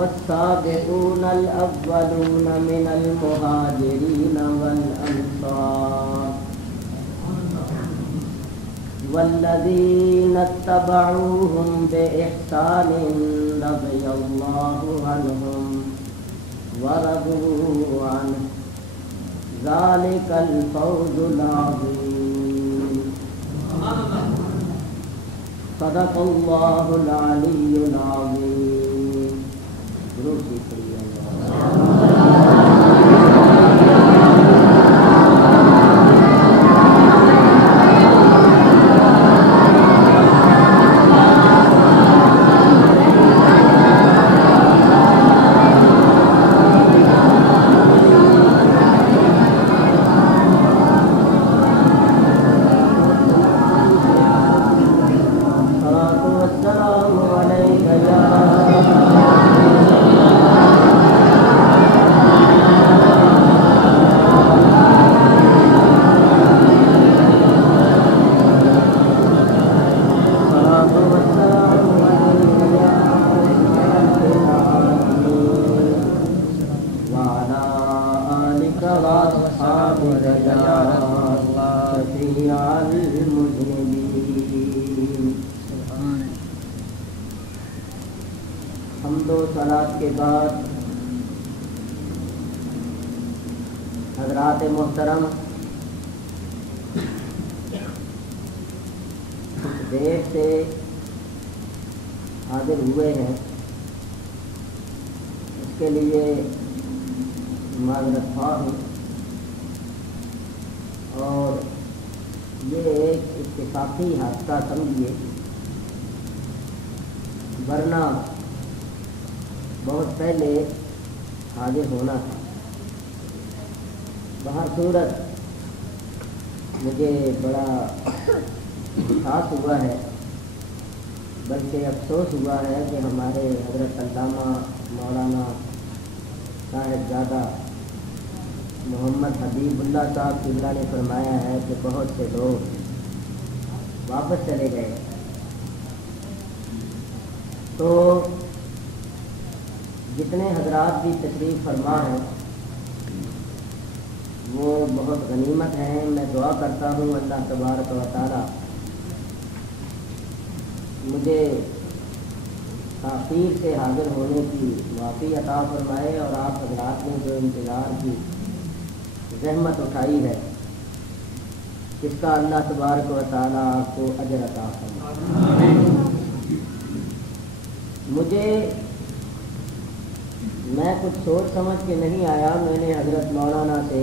والسابقون الأولون من المهاجرين والأنصار والذين اتبعوهم بإحسان رضي الله عنهم ورضوا عنه ذلك الفوز العظيم صدق الله العلي العظيم. درود شریف حمد و صلات کے بعد حضرات محترم دیر سے حاضر ہوئے ہیں، اس کے لیے معذرت خواہ ہوں، اور یہ ایک اتفاقی حادثہ سمجھیے، ورنہ بہت پہلے حاضر ہونا تھا۔ بہر صورت مجھے بڑا احساس ہوا ہے، بلکہ افسوس ہوا ہے کہ ہمارے حضرت علامہ مولانا صاحب زادہ محمد حبیب اللہ صاحب قبلہ نے فرمایا ہے کہ بہت سے لوگ واپس چلے گئے، تو جتنے حضرات بھی تشریف فرما ہیں وہ بہت غنیمت ہیں۔ میں دعا کرتا ہوں اللہ تبارک و تعالی مجھے تاخیر سے حاضر ہونے کی معافی عطا فرمائے، اور آپ حضرات نے جو انتظار کی زحمت اٹھائی ہے اس کا اللہ تبارک و تعالی آپ کو اجر عطا فرمائے۔ میں کچھ سوچ سمجھ کے نہیں آیا، میں نے حضرت مولانا سے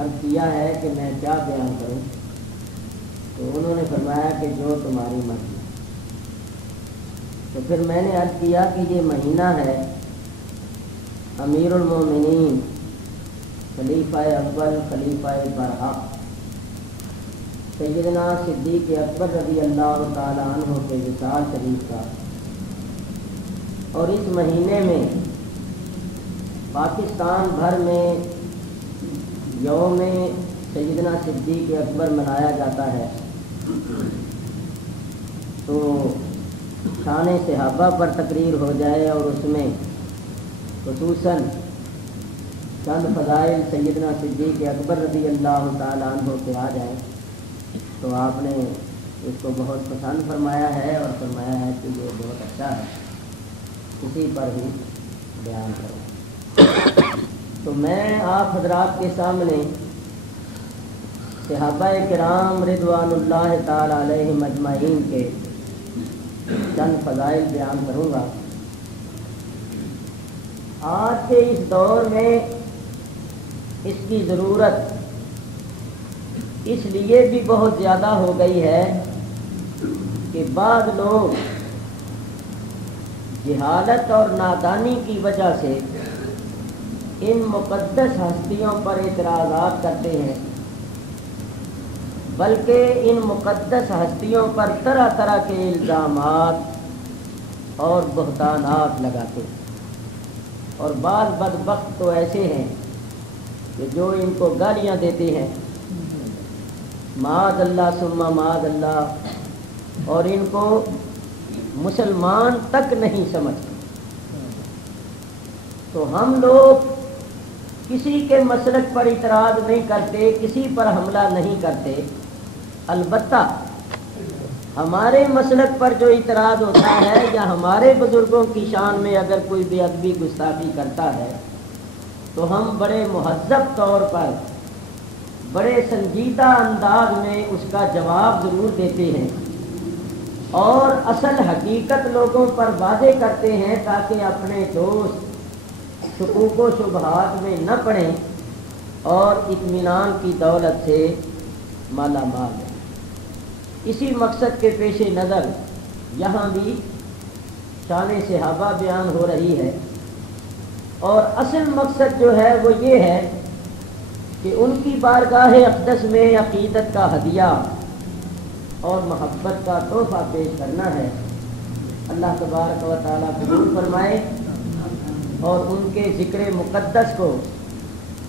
عرض کیا ہے کہ میں کیا بیان کروں، تو انہوں نے فرمایا کہ جو تمہاری مرضی۔ تو پھر میں نے عرض کیا کہ یہ مہینہ ہے امیر المومنین خلیفہ اول خلیفہ برحق سیدنا صدیق اکبر رضی اللہ تعالی عنہ کے وصال شریف کا، اور اس مہینے میں پاکستان بھر میں یوم سیدنا صدیق اکبر منایا جاتا ہے، تو شان صحابہ پر تقریر ہو جائے اور اس میں خصوصاً چند فضائل سیدنا صدیق اکبر رضی اللہ تعالیٰ عنہ کے آ جائیں، تو آپ نے اس کو بہت پسند فرمایا ہے اور فرمایا ہے کہ یہ بہت اچھا ہے، اسی پر ہی بیان کروں۔ تو میں آپ حضرات کے سامنے صحابہ کرام رضوان اللہ تعالی علیہم اجمعین کے چند فضائل بیان کروں گا۔ آج کے اس دور میں اس کی ضرورت اس لیے بھی بہت زیادہ ہو گئی ہے کہ بعض لوگ جہالت اور نادانی کی وجہ سے ان مقدس ہستیوں پر اعتراضات کرتے ہیں، بلکہ ان مقدس ہستیوں پر طرح طرح کے الزامات اور بہتانات لگاتے ہیں، اور بعض بدبخت تو ایسے ہیں کہ جو ان کو گالیاں دیتے ہیں معاذ اللہ ثم معاذ اللہ، اور ان کو مسلمان تک نہیں سمجھتے۔ تو ہم لوگ کسی کے مسلک پر اعتراض نہیں کرتے، کسی پر حملہ نہیں کرتے، البتہ ہمارے مسلک پر جو اعتراض ہوتا ہے یا ہمارے بزرگوں کی شان میں اگر کوئی بے ادبی گستاخی کرتا ہے تو ہم بڑے مہذب طور پر بڑے سنجیدہ انداز میں اس کا جواب ضرور دیتے ہیں اور اصل حقیقت لوگوں پر واضح کرتے ہیں تاکہ اپنے دوست شکوک و شبہات میں نہ پڑیں اور اطمینان کی دولت سے مالا مال ہیں۔ اسی مقصد کے پیش نظر یہاں بھی شان صحابہ بیان ہو رہی ہے، اور اصل مقصد جو ہے وہ یہ ہے کہ ان کی بارگاہ اقدس میں عقیدت کا ہدیہ اور محبت کا تحفہ پیش کرنا ہے۔ اللہ تبارک و تعالیٰ قبول فرمائے اور ان کے ذکر مقدس کو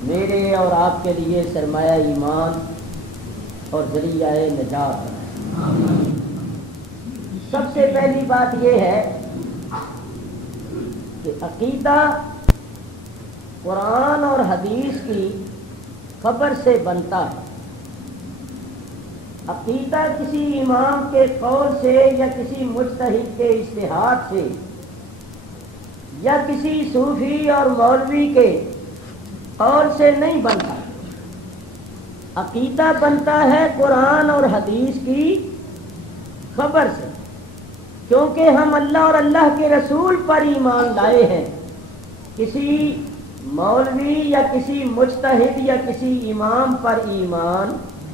میرے اور آپ کے لیے سرمایہ ایمان اور ذریعہ نجات بنائے۔ سب سے پہلی بات یہ ہے کہ عقیدہ قرآن اور حدیث کی خبر سے بنتا ہے۔ عقیدہ کسی امام کے قول سے یا کسی مجتہد کے اجتہاد سے یا کسی صوفی اور مولوی کے قول سے نہیں بنتا۔ عقیدہ بنتا ہے قرآن اور حدیث کی خبر سے، کیونکہ ہم اللہ اور اللہ کے رسول پر ایمان لائے ہیں، کسی مولوی یا کسی مجتہد یا کسی امام پر ایمان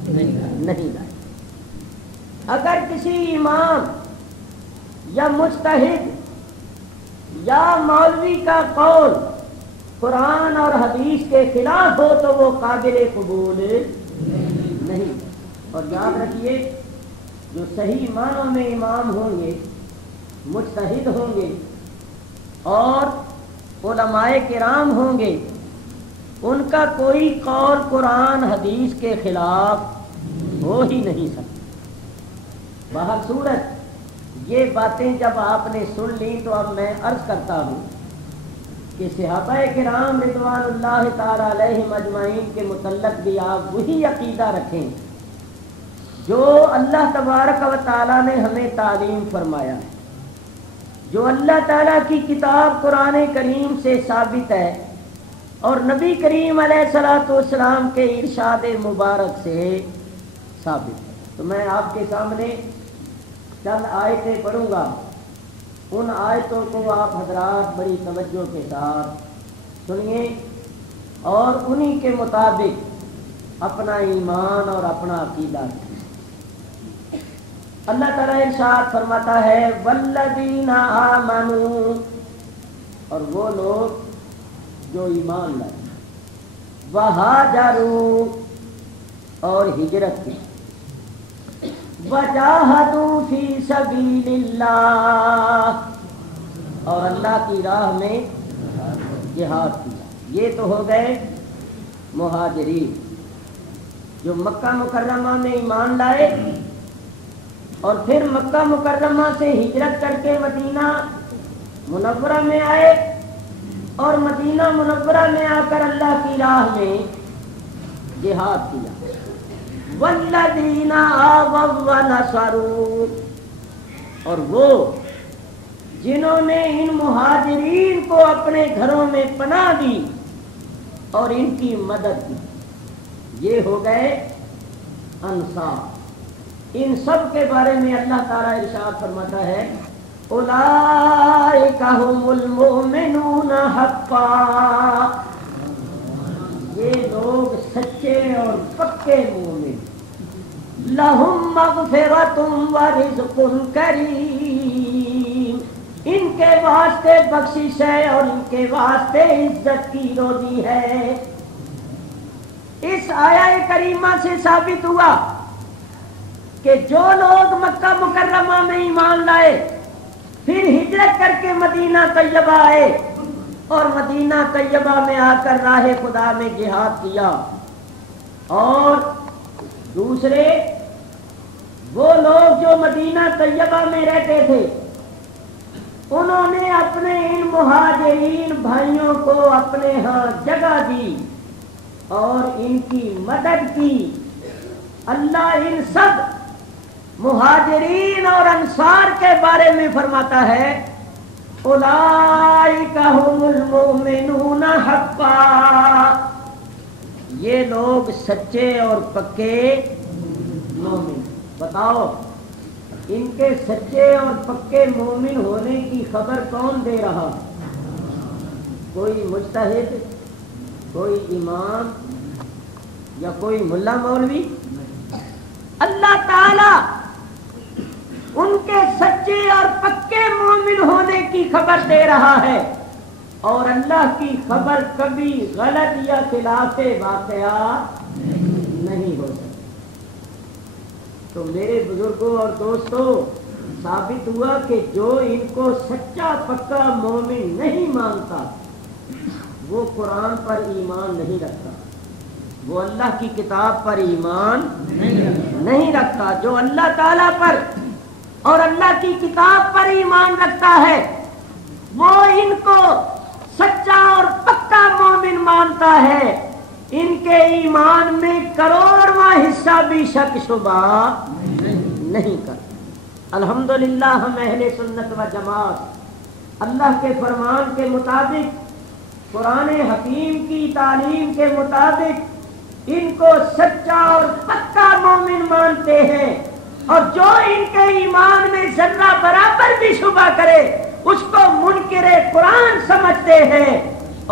نہیں لائے۔ اگر کسی امام یا مجتہد یا مولوی کا قول قرآن اور حدیث کے خلاف ہو تو وہ قابل قبول نہیں۔ اور یاد رکھیے، جو صحیح معنوں میں امام ہوں گے، مجتہد ہوں گے اور علماء کرام ہوں گے، ان کا کوئی قول قرآن حدیث کے خلاف ہو ہی نہیں سکتا۔ بہر صورت یہ باتیں جب آپ نے سن لی تو اب میں عرض کرتا ہوں کہ صحابہ کرام رضوان اللہ تعالی علیہم اجمعین کے متعلق بھی آپ وہی عقیدہ رکھیں جو اللہ تبارک و تعالی نے ہمیں تعلیم فرمایا ہے، جو اللہ تعالیٰ کی کتاب قرآن کریم سے ثابت ہے اور نبی کریم علیہ الصلوۃ والسلام کے ارشاد مبارک سے ثابت ہے۔ تو میں آپ کے سامنے چند آیتیں پڑھوں گا، ان آیتوں کو آپ حضرات بڑی توجہ کے ساتھ سنیے اور انہی کے مطابق اپنا ایمان اور اپنا عقیدہ رکھیں۔ اللہ تعالیٰ ارشاد فرماتا ہے والذین آمنوا، اور وہ لوگ جو ایمان لائے، وہاجروا، اور ہجرت کی، وجاہدوا فی سبیل اللہ، اور اللہ کی راہ میں جہاد کیا۔ یہ تو ہو گئے مہاجرین جو مکہ مکرمہ میں ایمان لائے اور پھر مکہ مکرمہ سے ہجرت کر کے مدینہ منورہ میں آئے اور مدینہ منورہ میں آ کر اللہ کی راہ میں جہاد کیا۔ والذین آووا ونصروا، اور وہ جنہوں نے ان مہاجرین کو اپنے گھروں میں پناہ دی اور ان کی مدد کی، یہ ہو گئے انصار۔ ان سب کے بارے میں اللہ تعالیٰ ارشاد فرماتا ہے اولئک ھم المؤمنون حقا، یہ لوگ سچے اور پکے مومن، لہم مغفرۃ ورزق کریم، ان کے واسطے بخشش ہے اور ان کے واسطے عزت کی روزی ہے۔ اس آیہ کریمہ سے ثابت ہوا کہ جو لوگ مکہ مکرمہ میں ایمان لائے پھر ہجرت کر کے مدینہ طیبہ آئے اور مدینہ طیبہ میں آ کر راہ خدا میں جہاد کیا، اور دوسرے وہ لوگ جو مدینہ طیبہ میں رہتے تھے انہوں نے اپنے ان مہاجرین بھائیوں کو اپنے ہاں جگہ دی اور ان کی مدد کی. اللہ ان سب مہاجرین اور انصار کے بارے میں فرماتا ہے اولئک هم المؤمنون حقا. یہ لوگ سچے اور پکے مومن. بتاؤ ان کے سچے اور پکے مومن ہونے کی خبر کون دے رہا؟ کوئی مجتہد، کوئی امام یا کوئی ملا مولوی؟ اللہ تعالی ان کے سچے اور پکے مومن ہونے کی خبر دے رہا ہے، اور اللہ کی خبر کبھی غلط یا خلاف واقعہ نہیں ہو سکتی. تو میرے بزرگوں اور دوستوں، ثابت ہوا کہ جو ان کو سچا پکا مومن نہیں مانتا وہ قرآن پر ایمان نہیں رکھتا، وہ اللہ کی کتاب پر ایمان نہیں رکھتا. جو اللہ تعالیٰ پر اور اللہ کی کتاب پر ایمان رکھتا ہے وہ ان کو سچا اور پکا مومن مانتا ہے. ان کے ایمان میں کروڑواں حصہ بھی شک شبہ نہیں کرتا. الحمدللہ ہم اہل سنت و جماعت اللہ کے فرمان کے مطابق، قرآن حکیم کی تعلیم کے مطابق ان کو سچا اور پکا مومن مانتے ہیں، اور جو ان کے ایمان میں ذرہ برابر بھی شبہ کرے اس کو منکر قرآن سمجھتے ہیں.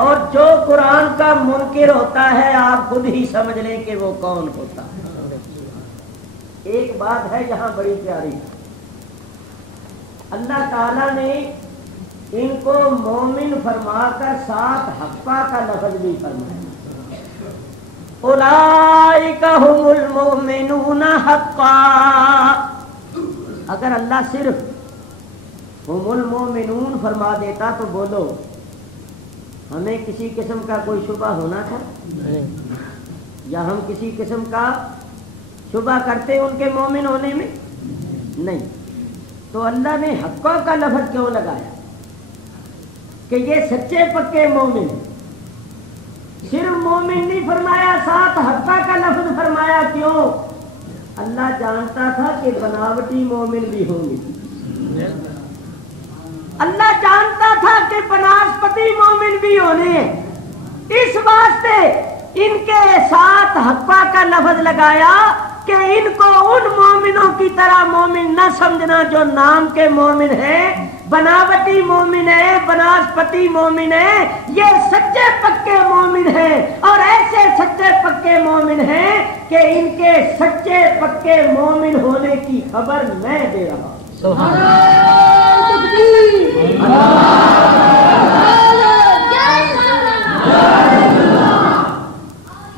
اور جو قرآن کا منکر ہوتا ہے آپ خود ہی سمجھ لیں کہ وہ کون ہوتا ہے. ایک بات ہے یہاں بڑی پیاری، اللہ تعالیٰ نے ان کو مومن فرما کر ساتھ حقا کا لفظ بھی فرمایا. اولئک هم المؤمنون حقا. اگر اللہ صرف هم المؤمنون فرما دیتا تو بولو ہمیں کسی قسم کا کوئی شبہ ہونا تھا یا ہم کسی قسم کا شبہ کرتے ان کے مومن ہونے میں؟ نہیں. تو اللہ نے حقا کا لفظ کیوں لگایا کہ یہ سچے پکے مومن ہیں؟ صرف مومن نہیں فرمایا، ساتھ حقا کا لفظ فرمایا. کیوں؟ اللہ جانتا تھا کہ بناوٹی مومن بھی ہوں گے. اللہ جانتا تھا کہ بناسپتی مومن بھی ہونے ہیں، اس واسطے ان کے ساتھ حقا کا لفظ لگایا کہ ان کو ان مومنوں کی طرح مومن نہ سمجھنا جو نام کے مومن ہیں، بناوٹی مومن ہے، بناسپتی مومن ہے. یہ سچے پکے مومن ہیں، اور ایسے سچے پکے مومن ہیں کہ ان کے سچے پکے مومن ہونے کی خبر میں دے رہا ہوں. سبحان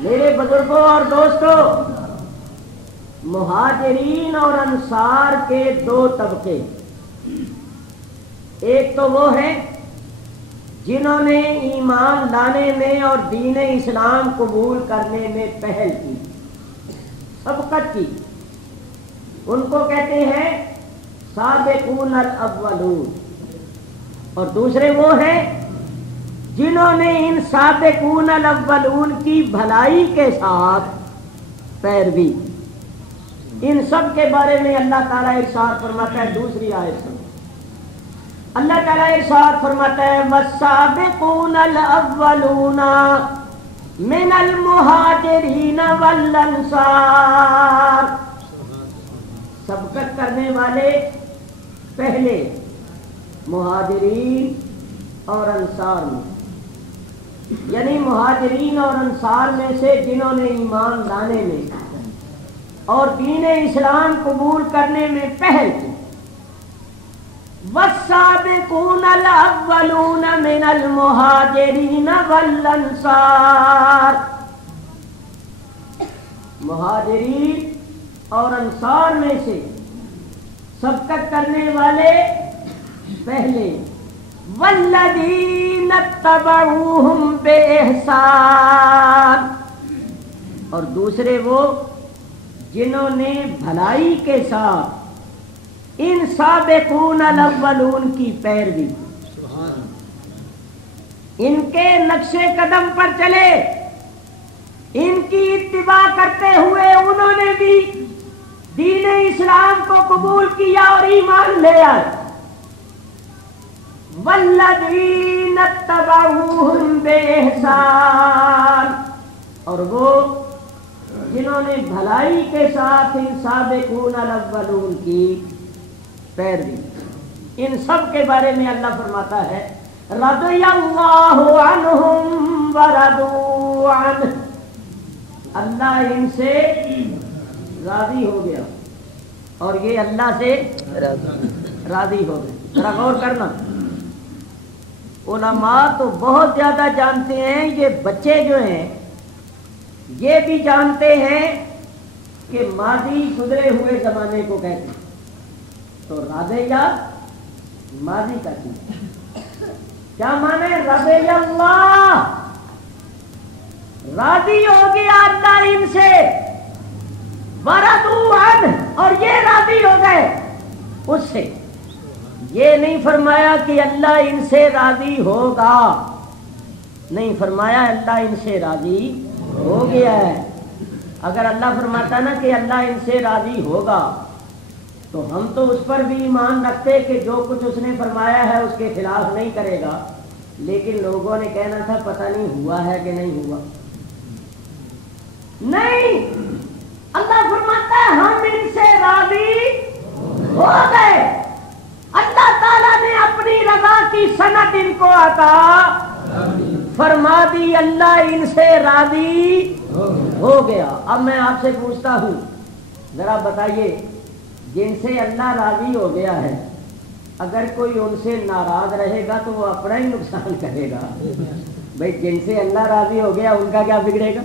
میرے بزرگوں اور دوستوں، مہاجرین اور انصار کے دو طبقے. ایک تو وہ ہیں جنہوں نے ایمان لانے میں اور دین اسلام قبول کرنے میں پہل کی، سبقت کی. ان کو کہتے ہیں سابقون الاولون. اور دوسرے وہ ہیں جنہوں نے ان سابقون الاولون کی بھلائی کے ساتھ پیروی. ان سب کے بارے میں اللہ تعالیٰ ارشاد فرماتا ہے دوسری آیت میں. اللہ تعالیٰ ارشاد فرماتا ہے والسابقون الاولون من المہاجرین والانصار. سبقت کرنے والے پہلے مہاجرین اور انصار میں، یعنی مہاجرین اور انصار میں سے جنہوں نے ایمان لانے میں اور دین اسلام قبول کرنے میں پہل کی. والسابقون الاولون من المہاجرین والانصار. مہاجرین اور انصار میں سے سبقت کرنے والے پہلے، والذین اتبعوہم بإحسان. اور دوسرے وہ جنہوں نے بھلائی کے ساتھ ان سابقون الاولون کی پیروی، ان کے نقش قدم پر چلے، ان کی اتباع کرتے ہوئے انہوں نے بھی دین اسلام کو قبول کیا اور ایمان لے آئے۔ والذین اتبعوہم بإحسان، اور وہ جنہوں نے بھلائی کے ساتھ ان سابقون الاولون کی پیروی، ان سب کے بارے میں اللہ فرماتا ہے رضی اللہ عنہم ورضوا عنہ، اللہ ان سے راضی ہو گیا اور یہ اللہ سے راضی ہو گئے۔ ذرا غور کرنا، علماء تو بہت زیادہ جانتے ہیں، یہ بچے جو ہیں یہ بھی جانتے ہیں کہ ماضی گزرے ہوئے زمانے کو کہتے ہیں، تو راضیہ ماضی کا چیز کیا مانے؟ رضی اللہ، راضی ہو گیا اللہ ان سے، ورضوا عنہ، اور یہ راضی ہو گئے اس سے۔ یہ نہیں فرمایا کہ اللہ ان سے راضی ہوگا، نہیں فرمایا اللہ ان سے راضی ہو گیا ہے۔ اگر اللہ فرماتا نا کہ اللہ ان سے راضی ہوگا تو ہم تو اس پر بھی ایمان رکھتے کہ جو کچھ اس نے فرمایا ہے اس کے خلاف نہیں کرے گا، لیکن لوگوں نے کہنا تھا پتہ نہیں ہوا ہے کہ نہیں ہوا۔ نہیں، اللہ فرماتا ہے ہم ان سے راضی ہو گئے، اللہ تعالیٰ نے اپنی رضا کی سند ان کو عطا فرما دی، اللہ ان سے راضی ہو گیا۔ اب میں آپ سے پوچھتا ہوں، ذرا بتائیے جن سے اللہ راضی ہو گیا ہے، اگر کوئی ان سے ناراض رہے گا تو وہ اپنا ہی نقصان کرے گا۔ بھائی جن سے اللہ راضی ہو گیا ان کا کیا بگڑے گا؟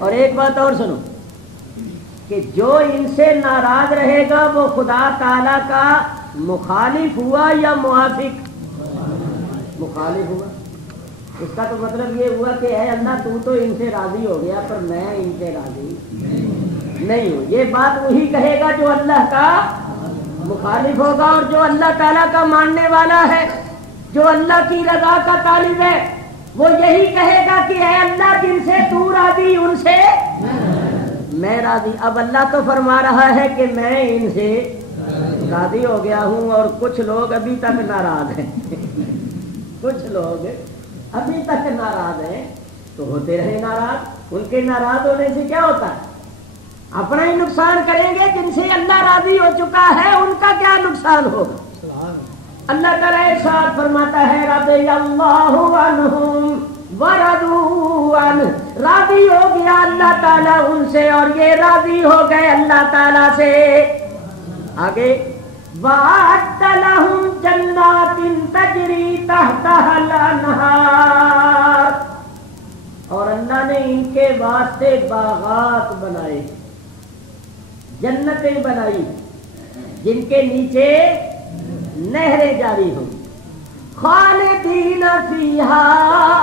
اور ایک بات اور سنو کہ جو ان سے ناراض رہے گا وہ خدا تعالیٰ کا مخالف ہوا یا موافق؟ مخالف ہوا۔ اس کا تو مطلب یہ ہوا کہ اے اللہ تو ان سے راضی ہو گیا پر میں ان سے راضی نہیں ہوں۔ یہ بات وہی کہے گا جو اللہ کا مخالف ہوگا، اور جو اللہ تعالیٰ کا ماننے والا ہے، جو اللہ کی رضا کا طالب ہے، وہ یہی کہے گا کہ اے اللہ جن سے تو راضی ان سے میں راضی۔ اب اللہ تو فرما رہا ہے کہ میں ان سے راضی ہو گیا ہوں، اور کچھ لوگ ابھی تک ناراض ہیں کچھ لوگ ابھی تک ناراض ہیں، تو ہوتے رہے ناراض۔ ان کے ناراض ہونے سے کیا ہوتا ہے؟ اپنا ہی نقصان کریں گے۔ جن سے اللہ راضی ہو چکا ہے ان کا کیا نقصان ہوگا؟ اللہ تعالیٰ ارشاد فرماتا ہے رضی اللہ عنہم ورضوا عنہ، راضی ہو گیا اللہ تعالیٰ ان سے اور یہ راضی ہو گئے اللہ تعالیٰ سے۔ آگے وَأَعَدَّ لَهُمْ جَنَّاتٍ تَجْرِي تَحْتَهَا الْأَنْهَارُ، اور اللہ نے ان کے واسطے باغات بنائے، جنتیں بنائی جن کے نیچے نہریں جاری ہوں، خالدین فیہا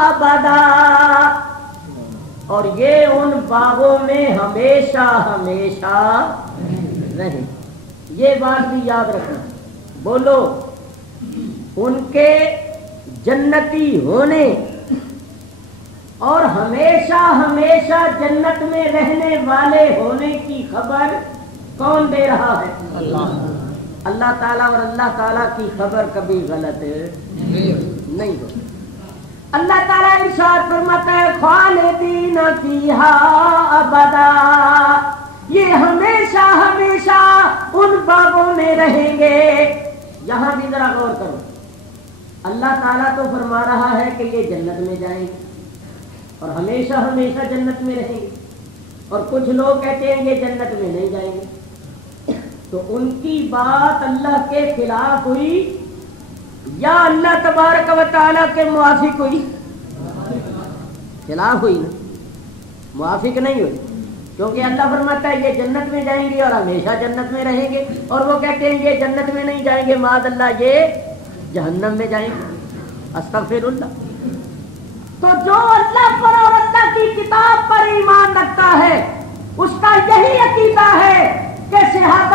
ابدا، اور یہ ان باغوں میں ہمیشہ ہمیشہ رہیں۔ یہ بات بھی یاد رکھنا، بولو ان کے جنتی ہونے اور ہمیشہ ہمیشہ جنت میں رہنے والے ہونے کی خبر کون دے رہا ہے؟ اللہ تعالیٰ، اور اللہ تعالیٰ کی خبر کبھی غلط نہیں ہو۔ اللہ تعالیٰ ارشاد فرماتا ہے خالدین فیہا ابدا، یہ ہمیشہ ہمیشہ ان باغوں میں رہیں گے۔ یہاں بھی ذرا غور کرو، اللہ تعالیٰ تو فرما رہا ہے کہ یہ جنت میں جائیں گے اور ہمیشہ ہمیشہ جنت میں رہیں گے، اور کچھ لوگ کہتے ہیں یہ جنت میں نہیں جائیں گے، تو ان کی بات اللہ کے خلاف ہوئی یا اللہ تبارک و تعالیٰ کے موافق ہوئی؟ خلاف ہوئی نا، موافق نہیں ہوئی، کیونکہ اللہ فرماتا ہے یہ جنت میں جائیں گے اور ہمیشہ جنت میں رہیں گے، اور وہ کہتے ہیں یہ جنت میں نہیں جائیں گے، معاذ اللہ یہ جہنم میں جائیں گے، استغفر اللہ۔ تو جو اللہ پر اور اللہ کی کتاب پر ایمان رکھتا ہے اس کا یہی عقیدہ ہے کہ صحابہ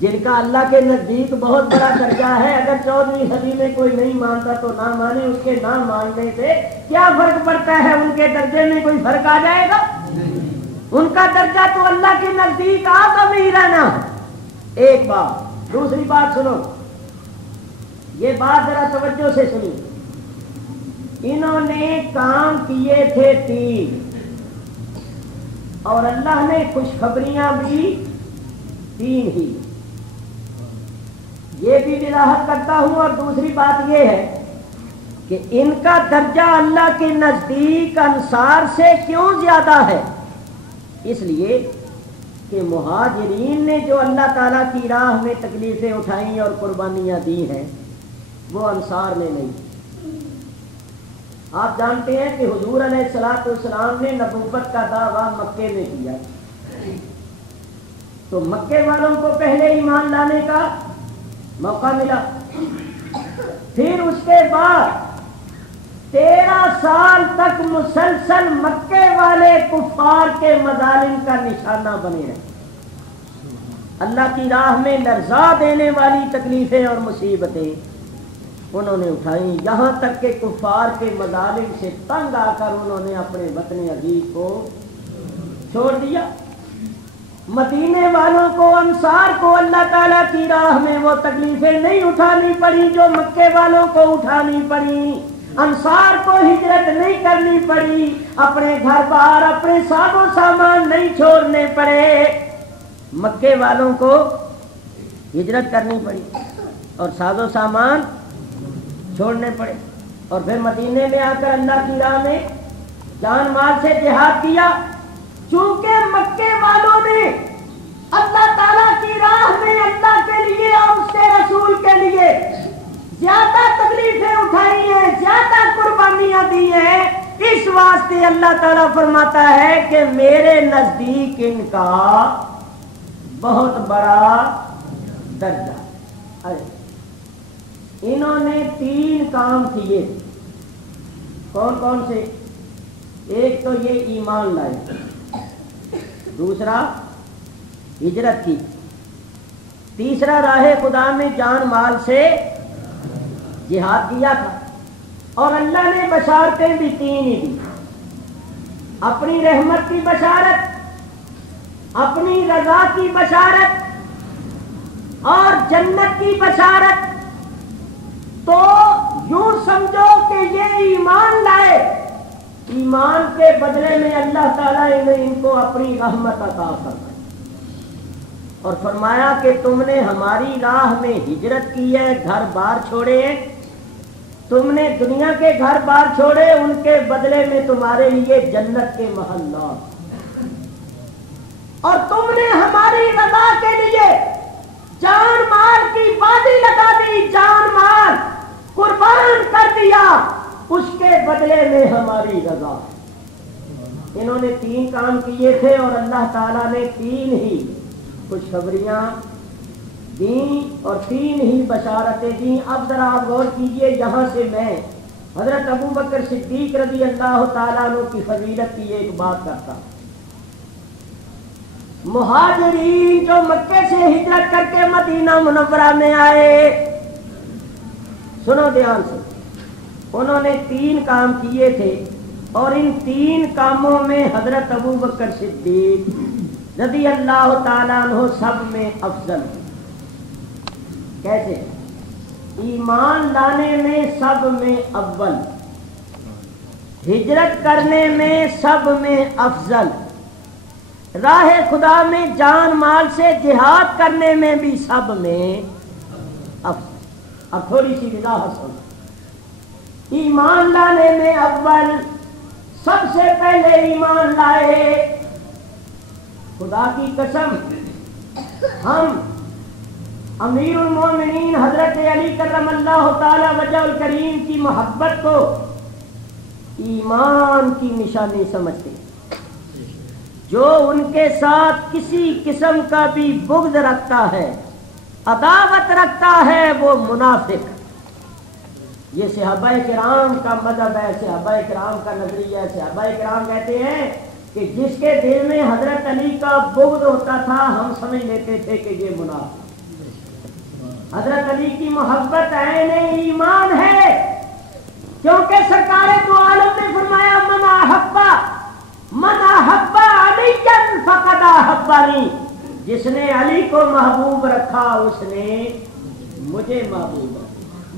جن کا اللہ کے نزدیک بہت بڑا درجہ ہے، اگر 14ویں صدی میں کوئی نہیں مانتا تو نہ مانے، اس کے نہ ماننے سے کیا فرق پڑتا ہے؟ ان کے درجے میں کوئی فرق آ جائے گا؟ ان کا درجہ تو اللہ کے نزدیک آدم ہی رہنا ہے۔ ایک بات۔ دوسری بات سنو، یہ بات ذرا توجہ سے سنی۔ انہوں نے کام کیے تھے 3 اور اللہ نے خوشخبریاں بھی 3 ہی۔ یہ بھی وضاحت کرتا ہوں، اور دوسری بات یہ ہے کہ ان کا درجہ اللہ کے نزدیک انصار سے کیوں زیادہ ہے؟ اس لیے کہ مہاجرین نے جو اللہ تعالیٰ کی راہ میں تکلیفیں اٹھائیں اور قربانیاں دی ہیں وہ انصار نے نہیں۔ آپ جانتے ہیں کہ حضور علیہ الصلوۃ والسلام نے نبوت کا دعویٰ مکے میں کیا، تو مکے والوں کو پہلے ایمان لانے کا موقع ملا، پھر اس کے بعد 13 سال تک مسلسل مکے والے کفار کے مظالم کا نشانہ بنے رہے۔ اللہ کی راہ میں لرزا دینے والی تکلیفیں اور مصیبتیں انہوں نے اٹھائیں، یہاں تک کہ کفار کے مظالم سے تنگ آ کر انہوں نے اپنے وطن عزیز کو چھوڑ دیا۔ مدینے والوں کو، انصار کو اللہ تعالیٰ کی راہ میں وہ تکلیفیں نہیں اٹھانی پڑی جو مکے والوں کو اٹھانی پڑی۔ انصار کو ہجرت نہیں کرنی پڑی، اپنے گھر بار، اپنے ساز و سامان نہیں چھوڑنے پڑے، مکے والوں کو ہجرت کرنی پڑی اور ساز و سامان چھوڑنے پڑے، اور پھر مدینے میں آ کر اللہ کی راہ میں جان مال سے جہاد کیا۔ چونکہ مکے والوں نے اللہ تعالیٰ کی راہ میں اللہ کے لیے اور اس کے رسول کے لیے زیادہ تکلیفیں اٹھائی ہیں، زیادہ قربانیاں دی ہیں، اس واسطے اللہ تعالیٰ فرماتا ہے کہ میرے نزدیک ان کا بہت بڑا درجہ۔ انہوں نے 3 کام کیے، کون کون سے؟ ایک تو یہ ایمان لائے، دوسرا ہجرت کی، تیسرا راہ خدا میں جان مال سے جہاد کیا تھا، اور اللہ نے بشارتیں بھی 3 ہی دی، اپنی رحمت کی بشارت، اپنی رضا کی بشارت اور جنت کی بشارت۔ تو یوں سمجھو کہ یہ ایمان لائے، ایمان کے بدلے میں اللہ تعالیٰ نے ان کو اپنی رحمت عطا فرمائی اور فرمایا کہ تم نے ہماری راہ میں ہجرت کی ہے، گھر بار چھوڑے، تم نے دنیا کے گھر بار چھوڑے، ان کے بدلے میں تمہارے لیے جنت کے محلات، اور تم نے ہماری رضا کے لیے جان مال کی وادی لگا دی، جان مال قربان کر دیا، اس کے بدلے میں ہماری رضا۔ انہوں نے 3 کام کیے تھے اور اللہ تعالیٰ نے 3 ہی خوشخبریاں دیں اور 3 ہی بشارتیں دیں۔ اب ذرا آپ غور کیجئے، یہاں سے میں حضرت ابو بکر صدیق رضی اللہ تعالیٰ عنہ کی فضیلت کی ایک بات کرتا ہوں۔ مہاجرین جو مکے سے ہجرت کر کے مدینہ منورہ میں آئے، سنو دھیان سے، انہوں نے 3 کام کیے تھے، اور ان 3 کاموں میں حضرت ابو بکر صدیق رضی اللہ تعالیٰ عنہ سب میں افضل۔ کیسے؟ ایمان لانے میں سب میں اول، ہجرت کرنے میں سب میں افضل، راہ خدا میں جان مال سے جہاد کرنے میں بھی سب میں افضل۔ اب تھوڑی سی وضاحت سنو۔ ایمان لانے میں اول، سب سے پہلے ایمان لائے، خدا کی قسم ہم امیر المومنین حضرت علی کرم اللہ تعالی وجہ الکریم کی محبت کو ایمان کی نشانی سمجھتے ہیں۔ جو ان کے ساتھ کسی قسم کا بھی بغض رکھتا ہے، عداوت رکھتا ہے، وہ منافق۔ یہ صحابہ کرام کا مذہب ہے، صحابہ کرام کا نظریہ ہے۔ صحابہ کرام کہتے ہیں کہ جس کے دل میں حضرت علی کا بغض ہوتا تھا، ہم سمجھ لیتے تھے کہ یہ منافق۔ حضرت علی کی محبت عین ایمان ہے، کیونکہ سرکار دو عالم نے فرمایا من احب علی فقد احبنی، جس نے علی کو محبوب رکھا اس نے مجھے محبوب رکھا،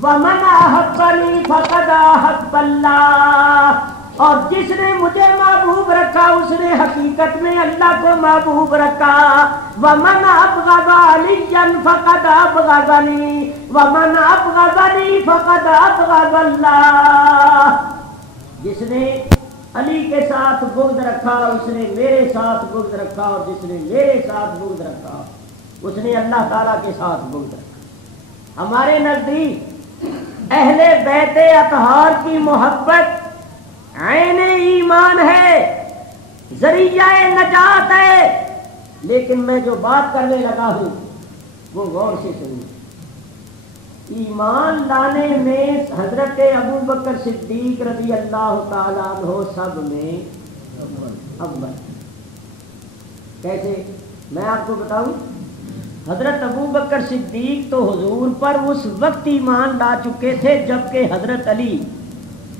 ومن احبنی فقد احب اللہ، اور جس نے مجھے محبوب رکھا اس نے حقیقت میں اللہ کو محبوب رکھا، ومن ابغض علیا فقد ابغضنی ومن ابغضنی فقد ابغض اللہ، جس نے علی کے ساتھ بغض رکھا اس نے میرے ساتھ بغض رکھا، اور جس نے میرے ساتھ بغض رکھا اس نے اللہ تعالیٰ کے ساتھ بغض رکھا۔ ہمارے نزدیک اہل بیت اطہار کی محبت عین ایمان ہے، ذریعہ نجات ہے، لیکن میں جو بات کرنے لگا ہوں وہ غور سے سنیے۔ ایمان لانے میں حضرت ابو بکر صدیق رضی اللہ تعالیٰ عنہ سب میں اول۔ کیسے؟ میں آپ کو بتاؤں، حضرت ابو بکر صدیق تو حضور پر اس وقت ایمان لا چکے تھے جبکہ حضرت علی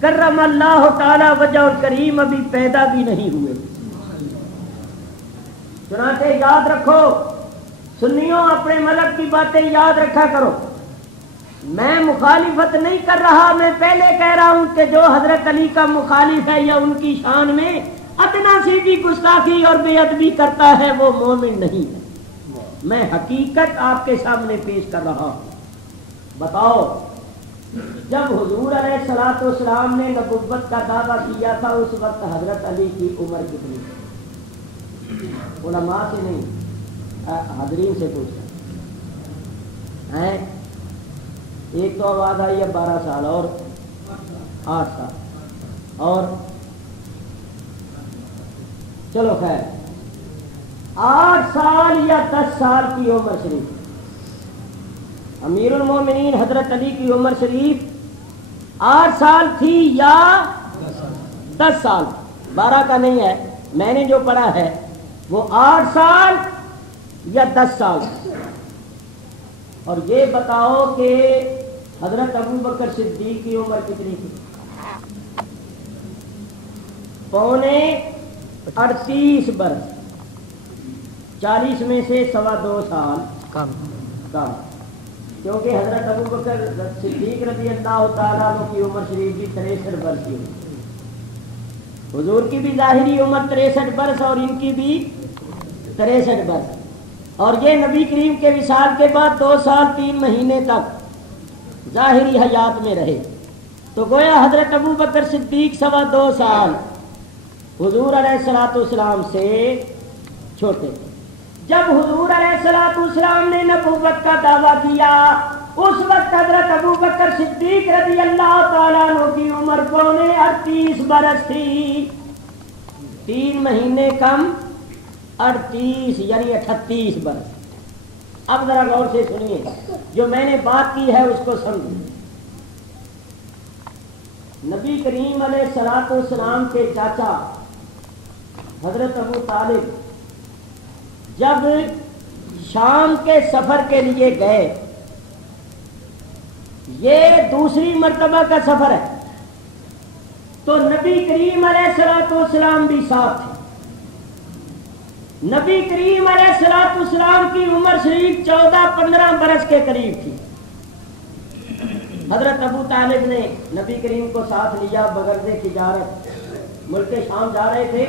کرم اللہ تعالی وجہ الکریم ابھی پیدا بھی نہیں ہوئے۔ چنانچہ یاد رکھو سنیوں، اپنے ملک کی باتیں یاد رکھا کرو۔ میں مخالفت نہیں کر رہا، میں پہلے کہہ رہا ہوں کہ جو حضرت علی کا مخالف ہے یا ان کی شان میں ادنا سی بھی گستاخی اور بے ادبی کرتا ہے وہ مومن نہیں ہے۔ میں حقیقت آپ کے سامنے پیش کر رہا ہوں۔ بتاؤ، جب حضور علیہ الصلوۃ والسلام نے نبوت کا دعویٰ کیا تھا اس وقت حضرت علی کی عمر کتنی تھی؟ علماء سے نہیں، حاضرین سے پوچھا ہے۔ ایک تو آواز آئی ہے 12 سال اور 8 سال، اور چلو خیر 8 سال یا 10 سال کی عمر شریف۔ امیر المومنین حضرت علی کی عمر شریف 8 سال تھی یا 10 سال، 12 کا نہیں ہے، میں نے جو پڑھا ہے وہ 8 سال یا 10 سال۔ اور یہ بتاؤ کہ حضرت ابو بکر صدیق کی عمر کتنی تھی؟ پونے 38 برس، 40 میں سے 2.25 سال کم، کیونکہ حضرت ابو بکر صدیق رضی اللہ تعالیٰ عنہ کی عمر شریف کی 63 برس کی ہوئی۔ حضور کی بھی ظاہری عمر 63 برس اور ان کی بھی 63 برس، اور یہ نبی کریم کے وصال کے بعد 2 سال 3 مہینے تک ظاہری حیات میں رہے، تو گویا حضرت ابو بکر صدیق 2.25 سال حضور علیہ الصلوۃ والسلام سے چھوٹے تھے۔ جب حضور علیہ الصلوۃ والسلام نے نبوت کا دعویٰ کیا اس وقت حضرت ابو بکر صدیق رضی اللہ تعالیٰ عنہ کی عمر پونے 38 برس تھی، 3 مہینے کم 38 یعنی 38 برس۔ اب ذرا غور سے سنیے، جو میں نے بات کی ہے اس کو سمجھیں۔ نبی کریم علیہ الصلوۃ والسلام کے چاچا حضرت ابو طالب جب شام کے سفر کے لیے گئے، یہ دوسری مرتبہ کا سفر ہے، تو نبی کریم علیہ الصلوۃ والسلام بھی ساتھ تھے۔ نبی کریم علیہ الصلوۃ والسلام کی عمر شریف 14-15 برس کے قریب تھی۔ حضرت ابو طالب نے نبی کریم کو ساتھ لیا، بغرض تجارت ملک شام جا رہے تھے۔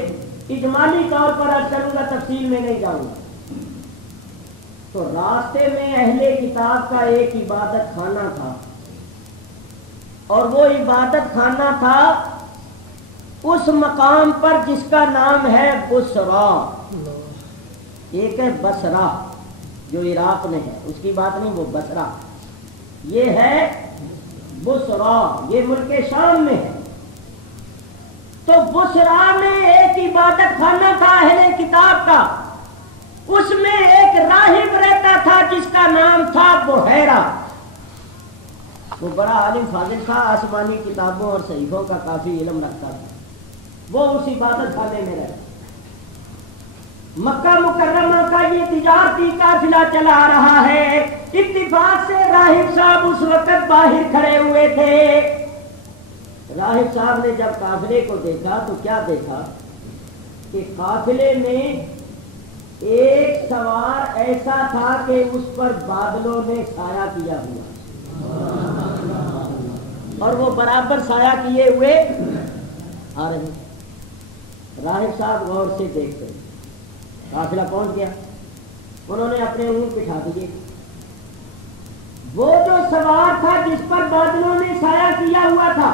اجمالی طور پر عرض کروں گا، تفصیل میں نہیں جاؤں گا۔ تو راستے میں اہل کتاب کا ایک عبادت خانہ تھا، اور وہ عبادت خانہ تھا اس مقام پر جس کا نام ہے بصرہ۔ ایک ہے بصرہ جو عراق میں ہے، اس کی بات نہیں، وہ بصرہ، یہ ہے بصرہ، یہ ملک شام میں ہے۔ تو بصرہ میں ایک عبادت خانہ تھا اہل کتاب کا، اس میں ایک راہب رہتا تھا جس کا نام تھا بحیرہ۔ وہ بڑا عالم فاضل تھا، آسمانی کتابوں اور صحیفوں کا کافی علم رکھتا تھا۔ وہ اس عبادت خانے میں رہتا۔ مکہ مکرمہ کا یہ تجارتی قافلہ چلا رہا ہے، اتفاق سے راہب صاحب اس وقت باہر کھڑے ہوئے تھے. راہب صاحب نے جب قافلے کو دیکھا تو کیا دیکھا کہ قافلے میں ایک سوار ایسا تھا کہ اس پر بادلوں نے سایہ کیا ہوا اور وہ برابر سایہ کیے ہوئے آ رہے ہیں. راہب صاحب غور سے دیکھتے قافلہ پہنچ گیا. انہوں نے اپنے اونٹ بٹھا دیے. وہ جو سوار تھا جس پر بادلوں نے سایہ کیا ہوا تھا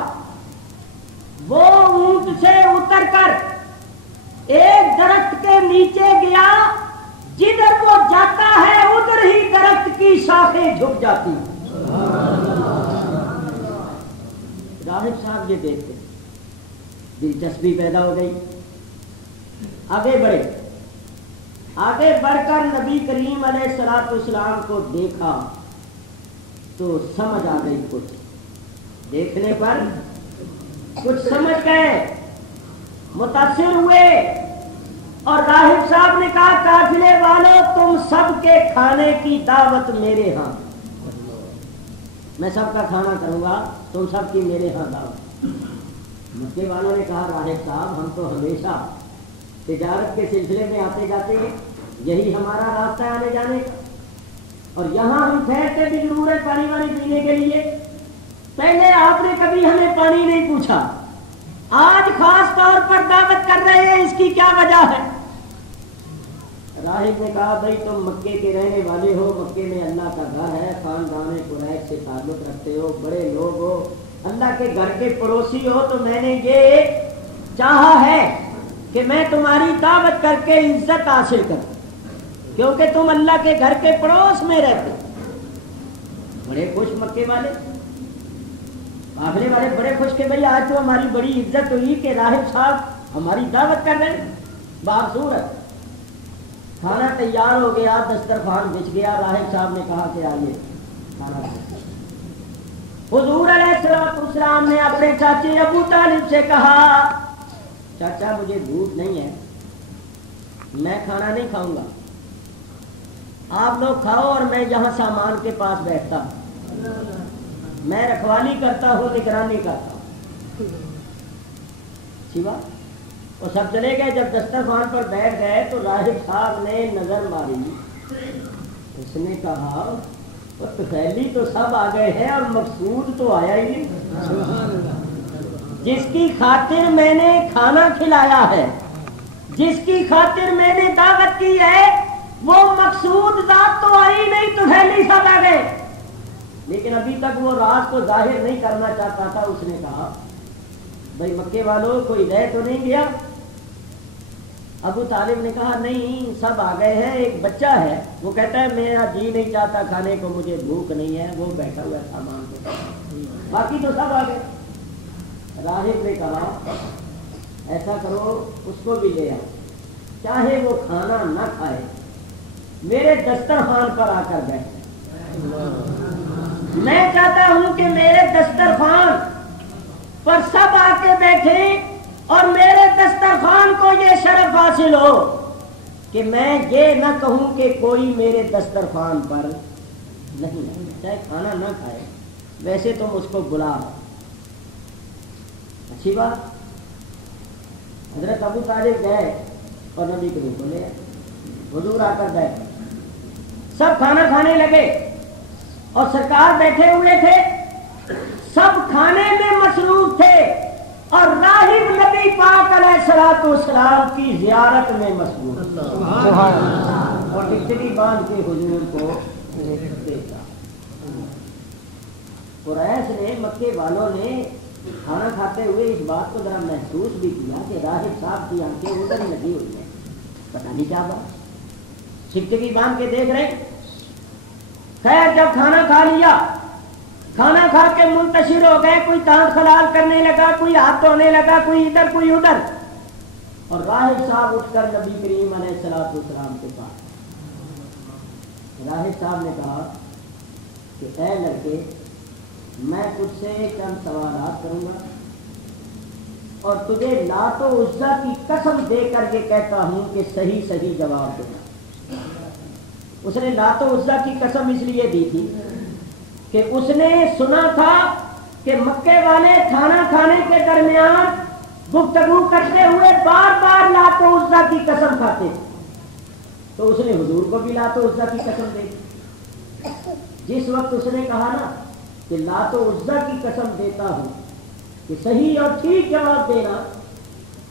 وہ اونٹ سے اتر کر ایک درخت کے نیچے گیا. جدھر وہ جاتا ہے ادھر ہی درخت کی شاخیں جھک جاتی. راہب صاحب یہ دیکھتے دلچسپی پیدا ہو گئی. آگے بڑھے. آگے بڑھ کر نبی کریم علیہ الصلوۃ والسلام کو دیکھا تو سمجھ آ گئی. کچھ دیکھنے پر کچھ سمجھ گئے, متاثر ہوئے. اور راہب صاحب نے کہا قافلے والوں تم سب کے کھانے کی دعوت میرے ہاں. میں سب کا کھانا کروں گا, تم سب کی میرے ہاں دعوت. مکے والوں نے کہا راہب صاحب ہم تو ہمیشہ تجارت کے سلسلے میں آتے جاتے ہیں, یہی ہمارا راستہ ہے آنے جانے کا, اور یہاں ہم ٹھہرتے بھی ضرور ہے پانی وانی پینے کے لیے. پہلے آپ نے کبھی ہمیں پانی نہیں پوچھا, آج خاص طور پر دعوت کر رہے ہیں, اس کی کیا وجہ ہے؟ راہب نے کہا بھائی تم مکے کے رہنے والے ہو, مکے میں اللہ کا گھر ہے, خاندان قریش سے تعلق رکھتے ہو, بڑے لوگ ہو, اللہ کے گھر کے پڑوسی ہو, تو میں نے یہ چاہا ہے کہ میں تمہاری دعوت کر کے عزت حاصل کروں کیونکہ تم اللہ کے گھر کے پڑوس میں رہتے. بڑے خوش مکے والے, قافلے والے بڑے خوش کہ بھائی آج تو ہماری بڑی عزت ہوئی کہ راہب صاحب ہماری دعوت کر رہے ہیں. باصورت کھانا تیار ہو گیا, دسترخوان بچ گیا. راہب صاحب نے کہا کہ آئیے کھانا کھائیں. حضور علیہ الصلوۃ والسلام نے اپنے چاچے ابو طالب سے کہا چاچا مجھے بھوک نہیں ہے, میں کھانا نہیں کھاؤں گا, آپ لوگ کھاؤ اور میں یہاں سامان کے پاس بیٹھتا ہوں, میں رکھوالی کرتا ہوں, نگرانی کرتا ہوں. سوا وہ سب چلے گئے. جب دسترخوان پر بیٹھ گئے تو راہب صاحب نے نظر ماری. اس نے کہا طفیلی تو سب آ گئے ہیں اور مقصود تو آیا ہی نہیں. جس کی خاطر میں نے کھانا کھلایا ہے, جس کی خاطر میں نے دعوت کی ہے, وہ مقصود ذات تو آئی نہیں, طفیلی سب آ گئے. لیکن ابھی تک وہ راز کو ظاہر نہیں کرنا چاہتا تھا. اس نے کہا بھائی مکے والوں کوئی رہ تو نہیں گیا؟ ابو طالب نے کہا نہیں سب آ گئے ہیں, ایک بچہ ہے وہ کہتا ہے میرا جی نہیں چاہتا کھانے کو, مجھے بھوک نہیں ہے, وہ بیٹھا ہوا ہے سامان کو, باقی تو سب آ گئے. راہب نے کہا ایسا کرو اس کو بھی لے آؤ, چاہے وہ کھانا نہ کھائے, میرے دسترخوان پر آ کر بیٹھے. میں چاہتا ہوں کہ میرے دسترخوان پر سب آ کے بیٹھے اور میرے دسترخوان کو یہ شرف حاصل ہو کہ میں یہ نہ کہوں کہ کوئی میرے دسترخوان پر نہیں ہے, چاہے کھانا نہ کھائے, ویسے تم اس کو بلا. اچھی بات. حضرت ابو طالب گئے اور نبی کریم کو لے آئے. حضور آ کر بیٹھے, سب کھانا کھانے لگے اور سرکار بیٹھے ہوئے تھے, سب کھانے میں مصروف تھے اور راہب نبی پاک علیہ الصلوۃ والسلام کی زیارت میں مصروف. اور ٹکٹی باندھ کے حضور کو دیکھا. قریش نے, مکے والوں نے کھانا کھاتے ہوئے اس بات کو ذرا محسوس بھی کیا کہ راہب صاحب کی آنکھیں ادھر ہی لگی ہوئی ہیں, پتہ نہیں کیا بات, ٹکٹی باندھ کے دیکھ رہے. خیر جب کھانا کھا لیا, کھانا کھا کے منتشر ہو گئے, کوئی دانت خلال کرنے لگا, کوئی ہاتھ دھونے لگا, کوئی ادھر کوئی ادھر, اور راہب صاحب اٹھ کر نبی کریم علیہ الصلوۃ والسلام کے پاس. راہب صاحب نے کہا کہ اے لڑکے میں تجھ سے چند سوالات کروں گا اور تجھے لات و عزا کی قسم دے کر کے کہتا ہوں کہ صحیح صحیح جواب دے. اس نے لات و عزا کی قسم اس لیے دی تھی کہ اس نے سنا تھا کہ مکے والے کھانا کھانے کے درمیان گفتگو کرتے ہوئے بار بار لات و عزا کی قسم کھاتے، تو اس نے حضور کو بھی لات و عزا کی قسم دے دی۔ جس وقت اس نے کہا نا کہ لات و عزا کی قسم دیتا ہوں کہ صحیح اور ٹھیک جواب دینا،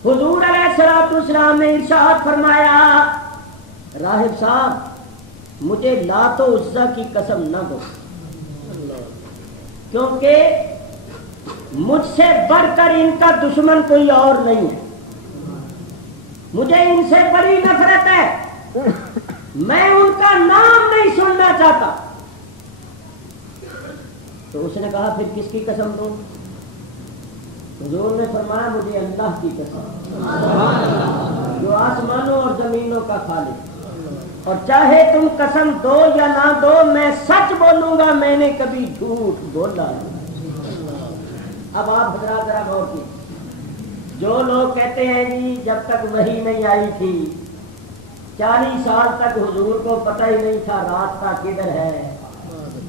حضور علیہ الصلوۃ والسلام نے ارشاد فرمایا راہب صاحب مجھے لات و عزا کی قسم نہ دو، کیونکہ مجھ سے بڑھ کر ان کا دشمن کوئی اور نہیں ہے، مجھے ان سے بڑی نفرت ہے، میں ان کا نام نہیں سننا چاہتا۔ تو اس نے کہا پھر کس کی قسم دوں؟ حضور نے فرمایا مجھے اللہ کی قسم جو آسمانوں اور زمینوں کا خالق، اور چاہے تم قسم دو یا نہ دو میں سچ بولوں گا، میں نے کبھی جھوٹ بولا نہیں۔ اب آپ حضرات ذرا غور کیجیے، جو لوگ کہتے ہیں جی جب تک وحی نہیں آئی تھی 40 سال تک حضور کو پتہ ہی نہیں تھا راستہ کدھر ہے،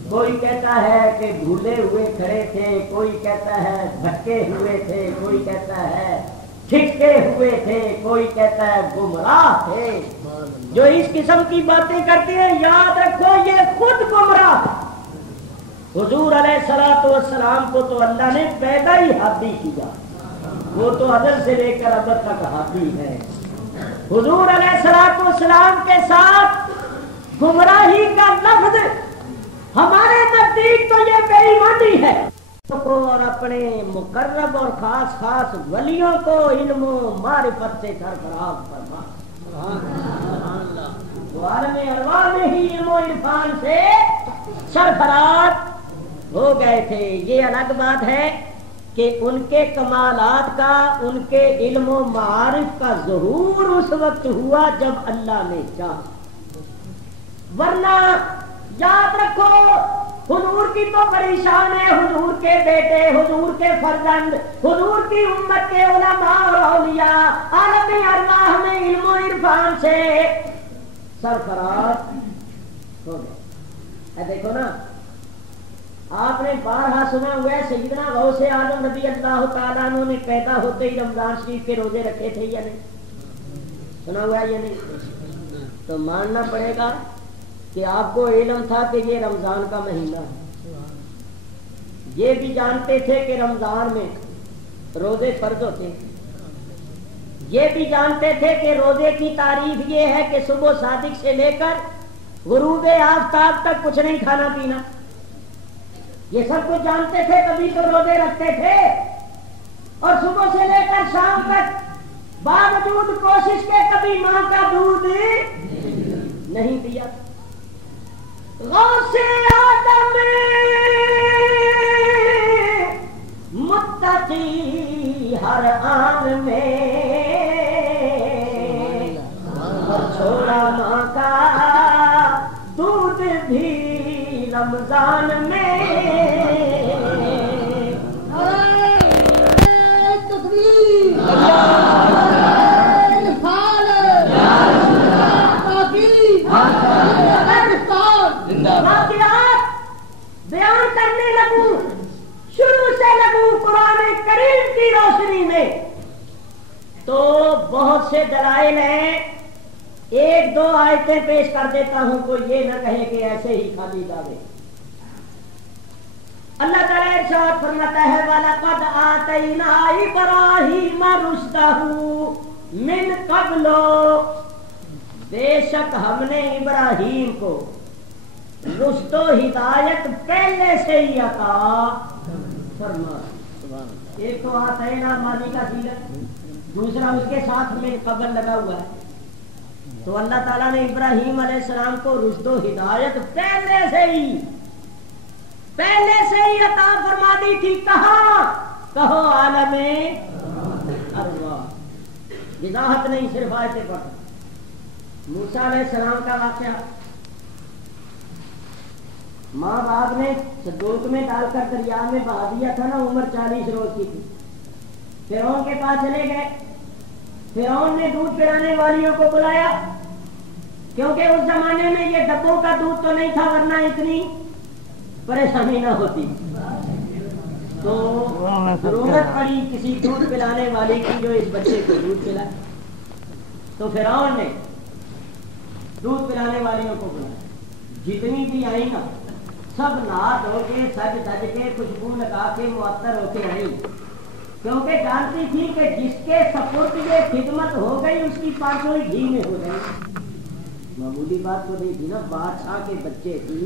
کوئی کہتا ہے کہ بھولے ہوئے کھڑے تھے، کوئی کہتا ہے بھٹکے ہوئے تھے، کوئی کہتا ہے چھٹکے ہوئے تھے، کوئی کہتا ہے گمراہ تھے، جو اس قسم کی باتیں کرتے ہیں یاد رکھو یہ خود گمراہ ہے۔ حضور علیہ الصلوۃ والسلام کو تو اللہ نے پیدا ہی ہادی کیا، وہ تو ازل سے لے کر ابد تک ہادی ہے۔ حضور علیہ الصلوۃ والسلام کے ساتھ گمراہی کا لفظ ہمارے نزدیک تو یہ بے ایمانی ہے، اور اپنے مقرب اور خاص خاص ولیوں کو علم و معرفت سے سرفراز فرما، وہ عالم ارواح میں ہی علم و عرفان سے سرفراز ہو گئے تھے۔ یہ الگ بات ہے کہ ان کے کمالات کا، ان کے علم و معارف کا ظہور اس وقت ہوا جب اللہ نے چاہا، ورنہ یاد رکھو حضور کی تو بڑی شان ہے، حضور کے بیٹے، حضور کے فرزند، حضور کی امت کے علماء اور اولیاء عالم ارواح میں علم و عرفان سے سرفراز ہو گئے۔ دیکھو نا آپ نے بارہا سنا ہوا ہے سیدنا غوث اعظم رضی اللہ تعالیٰ عنہ نے پیدا ہوتے ہی رمضان شریف کے روزے رکھے تھے یا نہیں؟ سنا ہوا ہے یا نہیں؟ تو ماننا پڑے گا کہ آپ کو علم تھا کہ یہ رمضان کا مہینہ ہے، یہ بھی جانتے تھے کہ رمضان میں روزے فرض ہوتے ہیں، یہ بھی جانتے تھے کہ روزے کی تعریف یہ ہے کہ صبح صادق سے لے کر غروب آفتاب تک کچھ نہیں کھانا پینا، یہ سب کچھ جانتے تھے، کبھی تو روزے رکھتے تھے، اور صبح سے لے کر شام تک باوجود کوشش کے کبھی ماں کا دودھ نہیں پیا۔ غوث آدم متقی ہر آن میں، اور چھوڑا ماں کا دودھ بھی رمضان میں۔ بیان کرنے لگوں، شروع سے لگوں قرآن کریم کی روشنی میں تو بہت سے دلائل ہیں، ایک دو آیتیں پیش کر دیتا ہوں، کوئی یہ نہ کہے کہ ایسے ہی خالی دعوے۔ اللہ تعالیٰ ارشاد فرماتا ہے وَلَقَدْ آتَيْنَا إِبْرَاهِيمَ رُشْدَهُ مِنْ قَبْلُ، بے شک ہم نے ابراہیم کو رشد و ہدایت پہلے سے ہی عطا فرما۔ ایک تو آتینا ماضی کا صیغہ، دوسرا اس کے ساتھ میں قبل لگا ہوا ہے، تو اللہ تعالیٰ نے ابراہیم علیہ السلام کو رشد و ہدایت پہلے سے ہی عطا فرما دی تھی۔ کہاں؟ کہو عالم ارواح، وضاحت نہیں صرف آیتیں پڑھ۔ موسیٰ علیہ السلام کا واقعہ، ماں باپ نے صندوق میں ڈال کر دریا میں بہا دیا تھا نا، عمر 40 روز کی تھی، فرعون کے پاس چلے گئے، فرعون نے دودھ پلانے والیوں کو بلایا، کیونکہ اس زمانے میں یہ ڈبوں کا دودھ تو نہیں تھا، ورنہ اتنی پریشانی نہ ہوتی. تو ضرورت پڑی کسی دودھ پلانے والے کی جو اس بچے کو دودھ پلائے. تو فرعون نے دودھ پلانے والیوں کو بلایا. جتنی بھی آئی نا سب نہا دھو کے سج دج کے خوشبو لگا کے معطر ہو کے آئی، کیونکہ جانتی تھی کہ جس کے سپرد یہ خدمت ہو گئی اس کی پانچویں گھی میں ہو گئی. معمولی بات تو نہیں تھی نا، بادشاہ کے بچے کی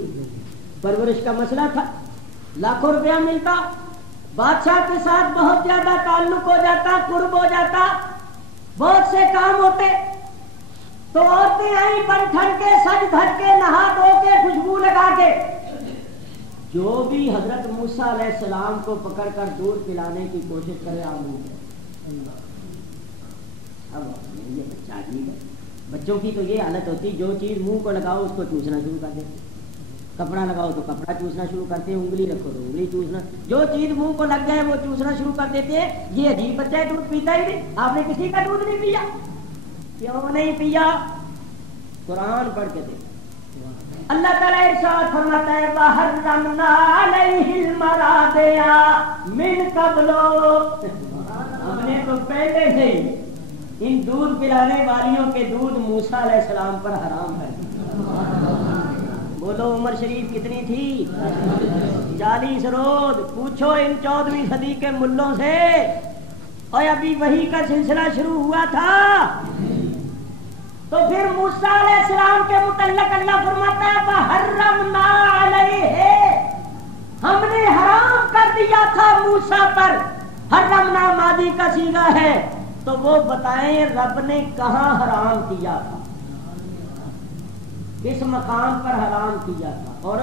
پرورش کا مسئلہ تھا. لاکھوں روپیہ ملتا، بادشاہ کے ساتھ بہت زیادہ تعلق ہو جاتا، قرب ہو جاتا، بہت سے کام ہوتے. تو عورتیں آئیں بن ٹھن کے سج دھج کے نہا دھو کے خوشبو لگا کے. جو بھی حضرت موسیٰ علیہ السلام کو پکڑ کر دودھ پلانے کی کوشش کرے اب یہ بچہ عجیب ہے. بچوں کی تو یہ حالت ہوتی، جو چیز منہ کو لگاؤ اس کو چوسنا شروع کر دیتے، کپڑا لگاؤ تو کپڑا چوسنا شروع کرتے، انگلی رکھو تو انگلی چوسنا، جو چیز منہ کو لگ جائے وہ چوسنا شروع کر دیتے ہیں. یہ عجیب بچہ ہے، دودھ پیتا ہی نہیں. آپ نے کسی کا دودھ نہیں پیا؟ کیوں نہیں پیا؟ قرآن پڑھ کے دیکھ. اللہ تعالیٰ ارشاد فرماتا ہے وَحَرَّمْنَا عَلَيْهِ الْمَرَاضِعَ مِنْ قَبْلُ، ہم نے تو پہلے سے ہی ان دودھ پلانے والیوں کے دودھ موسیٰ علیہ السلام پر حرام ہے. بولو عمر شریف کتنی تھی؟ 40 روز. پوچھو ان 14ویں صدی کے ملوں سے، اور ابھی وحی کا سلسلہ شروع ہوا تھا. تو پھر موسیٰ علیہ السلام کے متعلق اللہ فرماتا ہے وَحَرَّمْنَا عَلَيْهِ، ہم نے حرام کر دیا تھا موسیٰ پر. حرمنا ماضی کا صیغہ ہے، تو وہ بتائیں رب نے کہاں حرام کیا تھا، کس مقام پر حرام کیا تھا. اور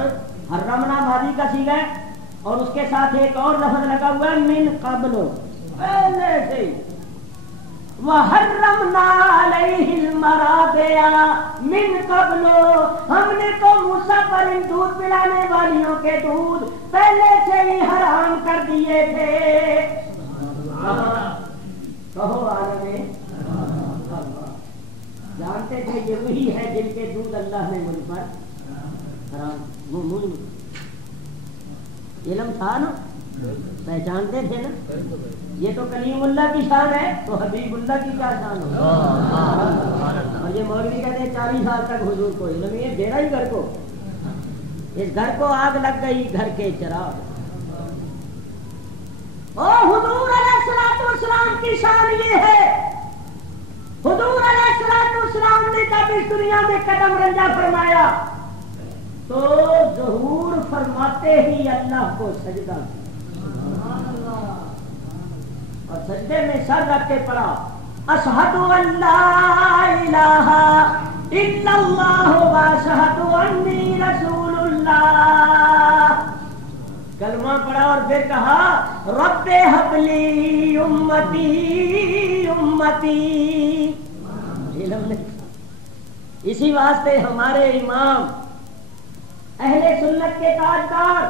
حرمنا ماضی کا صیغہ ہے، اور اس کے ساتھ ایک اور لفظ لگا ہوا ہے من قبل، پہلے سے. وَحَرَّمْنَا عَلَيْهِ الْمَرَاضِعَ مِنْ قَبْلُ، ہم نے تو موسیٰ پر ان دودھ پلانے والیوں کے دودھ پہلے سے ہی حرام کر دیے تھے. کہو عالم جانتے تھے یہ وہی ہے جن کے دودھ اللہ نے مجھ پر حرام. علم تھا نا، پہچانتے تھے نا. یہ تو کلیم اللہ کی شان ہے، تو حبیب اللہ کی کیا شان ہو. اور یہ مولوی کہتے ہیں 40 سال تک حضور کو علم، یہ ڈیرا ہی گھر کو، اس گھر کو آگ لگ گئی گھر کے چراغ. اور حضور علیہ السلام کی شان یہ ہے، حضور علیہ السلام نے جب اس دنیا میں قدم رنجا فرمایا تو ظہور فرماتے ہی اللہ کو سجدہ کیا، اور سجدے میں سر رکھ کے پڑھا اشہد ان لا الہ الا اللہ واشہد انی رسول اللہ. کلمہ پڑھا اور پھر کہا رب ہب لی امتی امتی. علم نہیں. اسی واسطے ہمارے امام اہل سنت کے تاجدار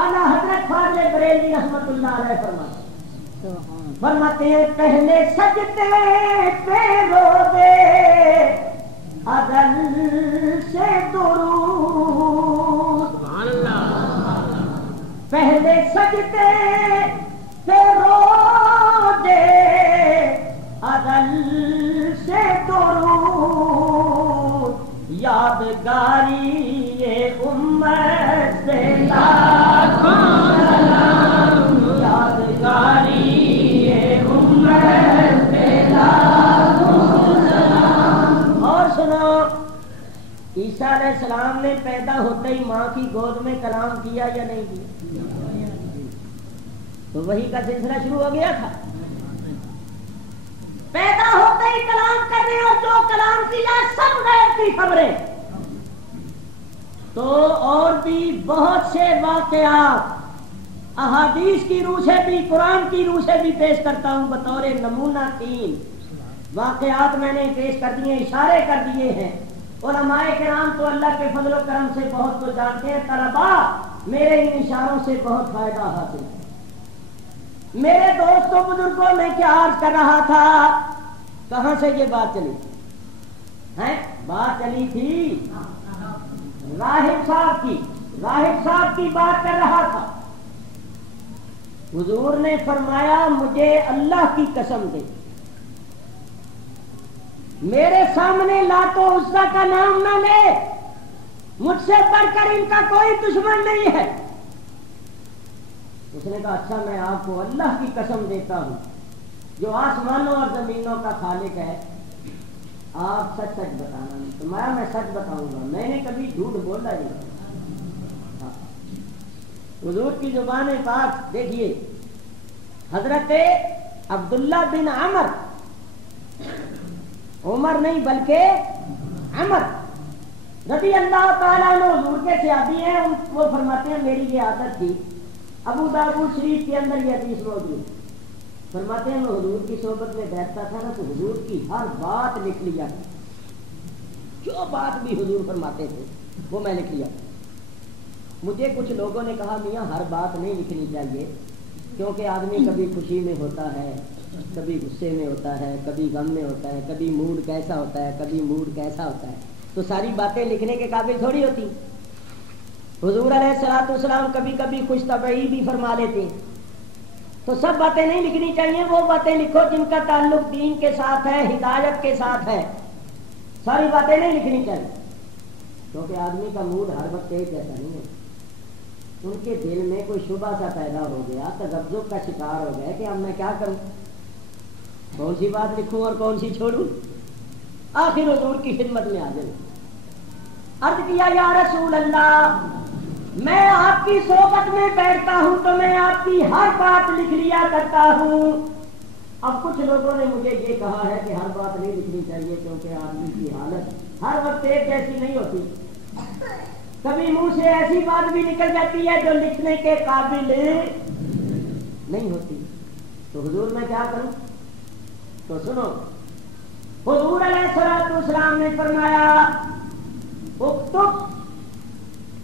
اعلیٰ حضرت فاضل بریلوی رحمت اللہ علیہ فرماتے ہیں پہلے سجدے پہ روزے ازل سے درود، پہلے سجدے پہ روزے ازل سے درود، یادگاری یہ امت سے لاکھوں سلام، یادگاری یہ امت سے لاکھوں سلام. اور سنو، عیسیٰ علیہ السلام نے پیدا ہوتے ہی ماں کی گود میں کلام کیا یا نہیں کیا؟ تو وہی کا سلسلہ شروع ہو گیا تھا. پیدا ہوتے ہی کلام کرنے، اور جو کلام کیا سب غیب کی خبریں. تو اور بھی بہت سے واقعات احادیث کی روح سے بھی قرآن کی روح سے بھی پیش کرتا ہوں بطور نمونہ. 3 واقعات میں نے پیش کر دیے، اشارے کر دیے ہیں. علماء کرام تو اللہ کے فضل و کرم سے بہت کچھ جانتے ہیں، طلبا میرے ان اشاروں سے بہت فائدہ حاصل ہے. میرے دوستوں بزرگوں میں کیا عرض کر رہا تھا، کہاں سے یہ بات چلی ہے؟ بات چلی تھی راہب صاحب کی بات کر رہا تھا. حضور نے فرمایا مجھے اللہ کی قسم دے میرے سامنے لات و عزا کا نام نہ لے, مجھ سے بڑھ کر ان کا کوئی دشمن نہیں ہے. اس نے کہا اچھا میں آپ کو اللہ کی قسم دیتا ہوں جو آسمانوں اور زمینوں کا خالق ہے, آپ سچ سچ بتانا. تو میں سچ بتاؤں گا, میں نے کبھی جھوٹ بولا نہیں. حضور کی زبان پاک دیکھیے, حضرت عبداللہ بن عمر نہیں بلکہ عمر رضی اللہ تعالیٰ عنہ حضور کے صحابی ہیں. وہ فرماتے ہیں میری یہ عادت تھی, ابو داؤد شریف کے اندر یہ حدیث موجود, فرماتے ہیں میں حضور کی صحبت میں بیٹھتا تھا نا تو حضور کی ہر بات لکھ لیا, جو بات بھی حضور فرماتے تھے وہ میں لکھ لیا. مجھے کچھ لوگوں نے کہا میاں ہر بات نہیں لکھنی چاہیے کیونکہ آدمی کبھی خوشی میں ہوتا ہے, کبھی غصے میں ہوتا ہے, کبھی غم میں ہوتا ہے, کبھی موڈ کیسا ہوتا ہے, کبھی موڈ کیسا ہوتا ہے, تو ساری باتیں لکھنے کے قابل تھوڑی ہوتی. حضور علیہ الصلوۃ والسلام کبھی کبھی خوش طبعی بھی فرما لیتے ہیں, تو سب باتیں نہیں لکھنی چاہیے. وہ باتیں لکھو جن کا تعلق دین کے ساتھ ہے, ہدایت کے ساتھ ہے. ساری باتیں نہیں لکھنی چاہیے کیونکہ آدمی کا موڈ ہر وقت ایک جیسا نہیں ہے. ان کے دل میں کوئی شبہ سا پیدا ہو گیا, تذبذب کا شکار ہو گئے کہ اب میں کیا کروں, کون سی بات لکھوں اور کون سی چھوڑوں. آخر حضور کی خدمت میں حاضر عرض کیا یا رسول اللہ میں آپ کی صحبت میں بیٹھتا ہوں تو میں آپ کی ہر بات لکھ لیا کرتا ہوں. اب کچھ لوگوں نے مجھے یہ کہا ہے کہ ہر بات نہیں لکھنی چاہیے کیونکہ آدمی کی حالت ہر وقت ایک جیسی نہیں ہوتی, کبھی منہ سے ایسی بات بھی نکل جاتی ہے جو لکھنے کے قابل نہیں ہوتی. تو حضور میں کیا کروں؟ تو سنو, حضور علیہ الصلوۃ والسلام نے فرمایا اکتب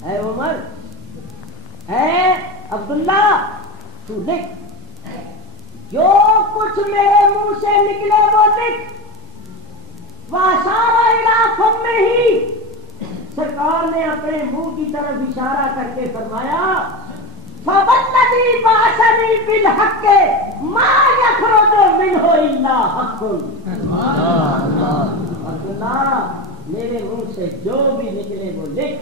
اے عمر, اے عبداللہ تو لکھ, جو کچھ میرے منہ سے نکلے وہ لکھ. واشارہ الی فمہ, سرکار نے اپنے منہ کی طرف اشارہ کر کے فرمایا فوالذی بعثنی بالحق ما یخرج منہ الا حق. عبداللہ میرے منہ سے جو بھی نکلے وہ لکھ.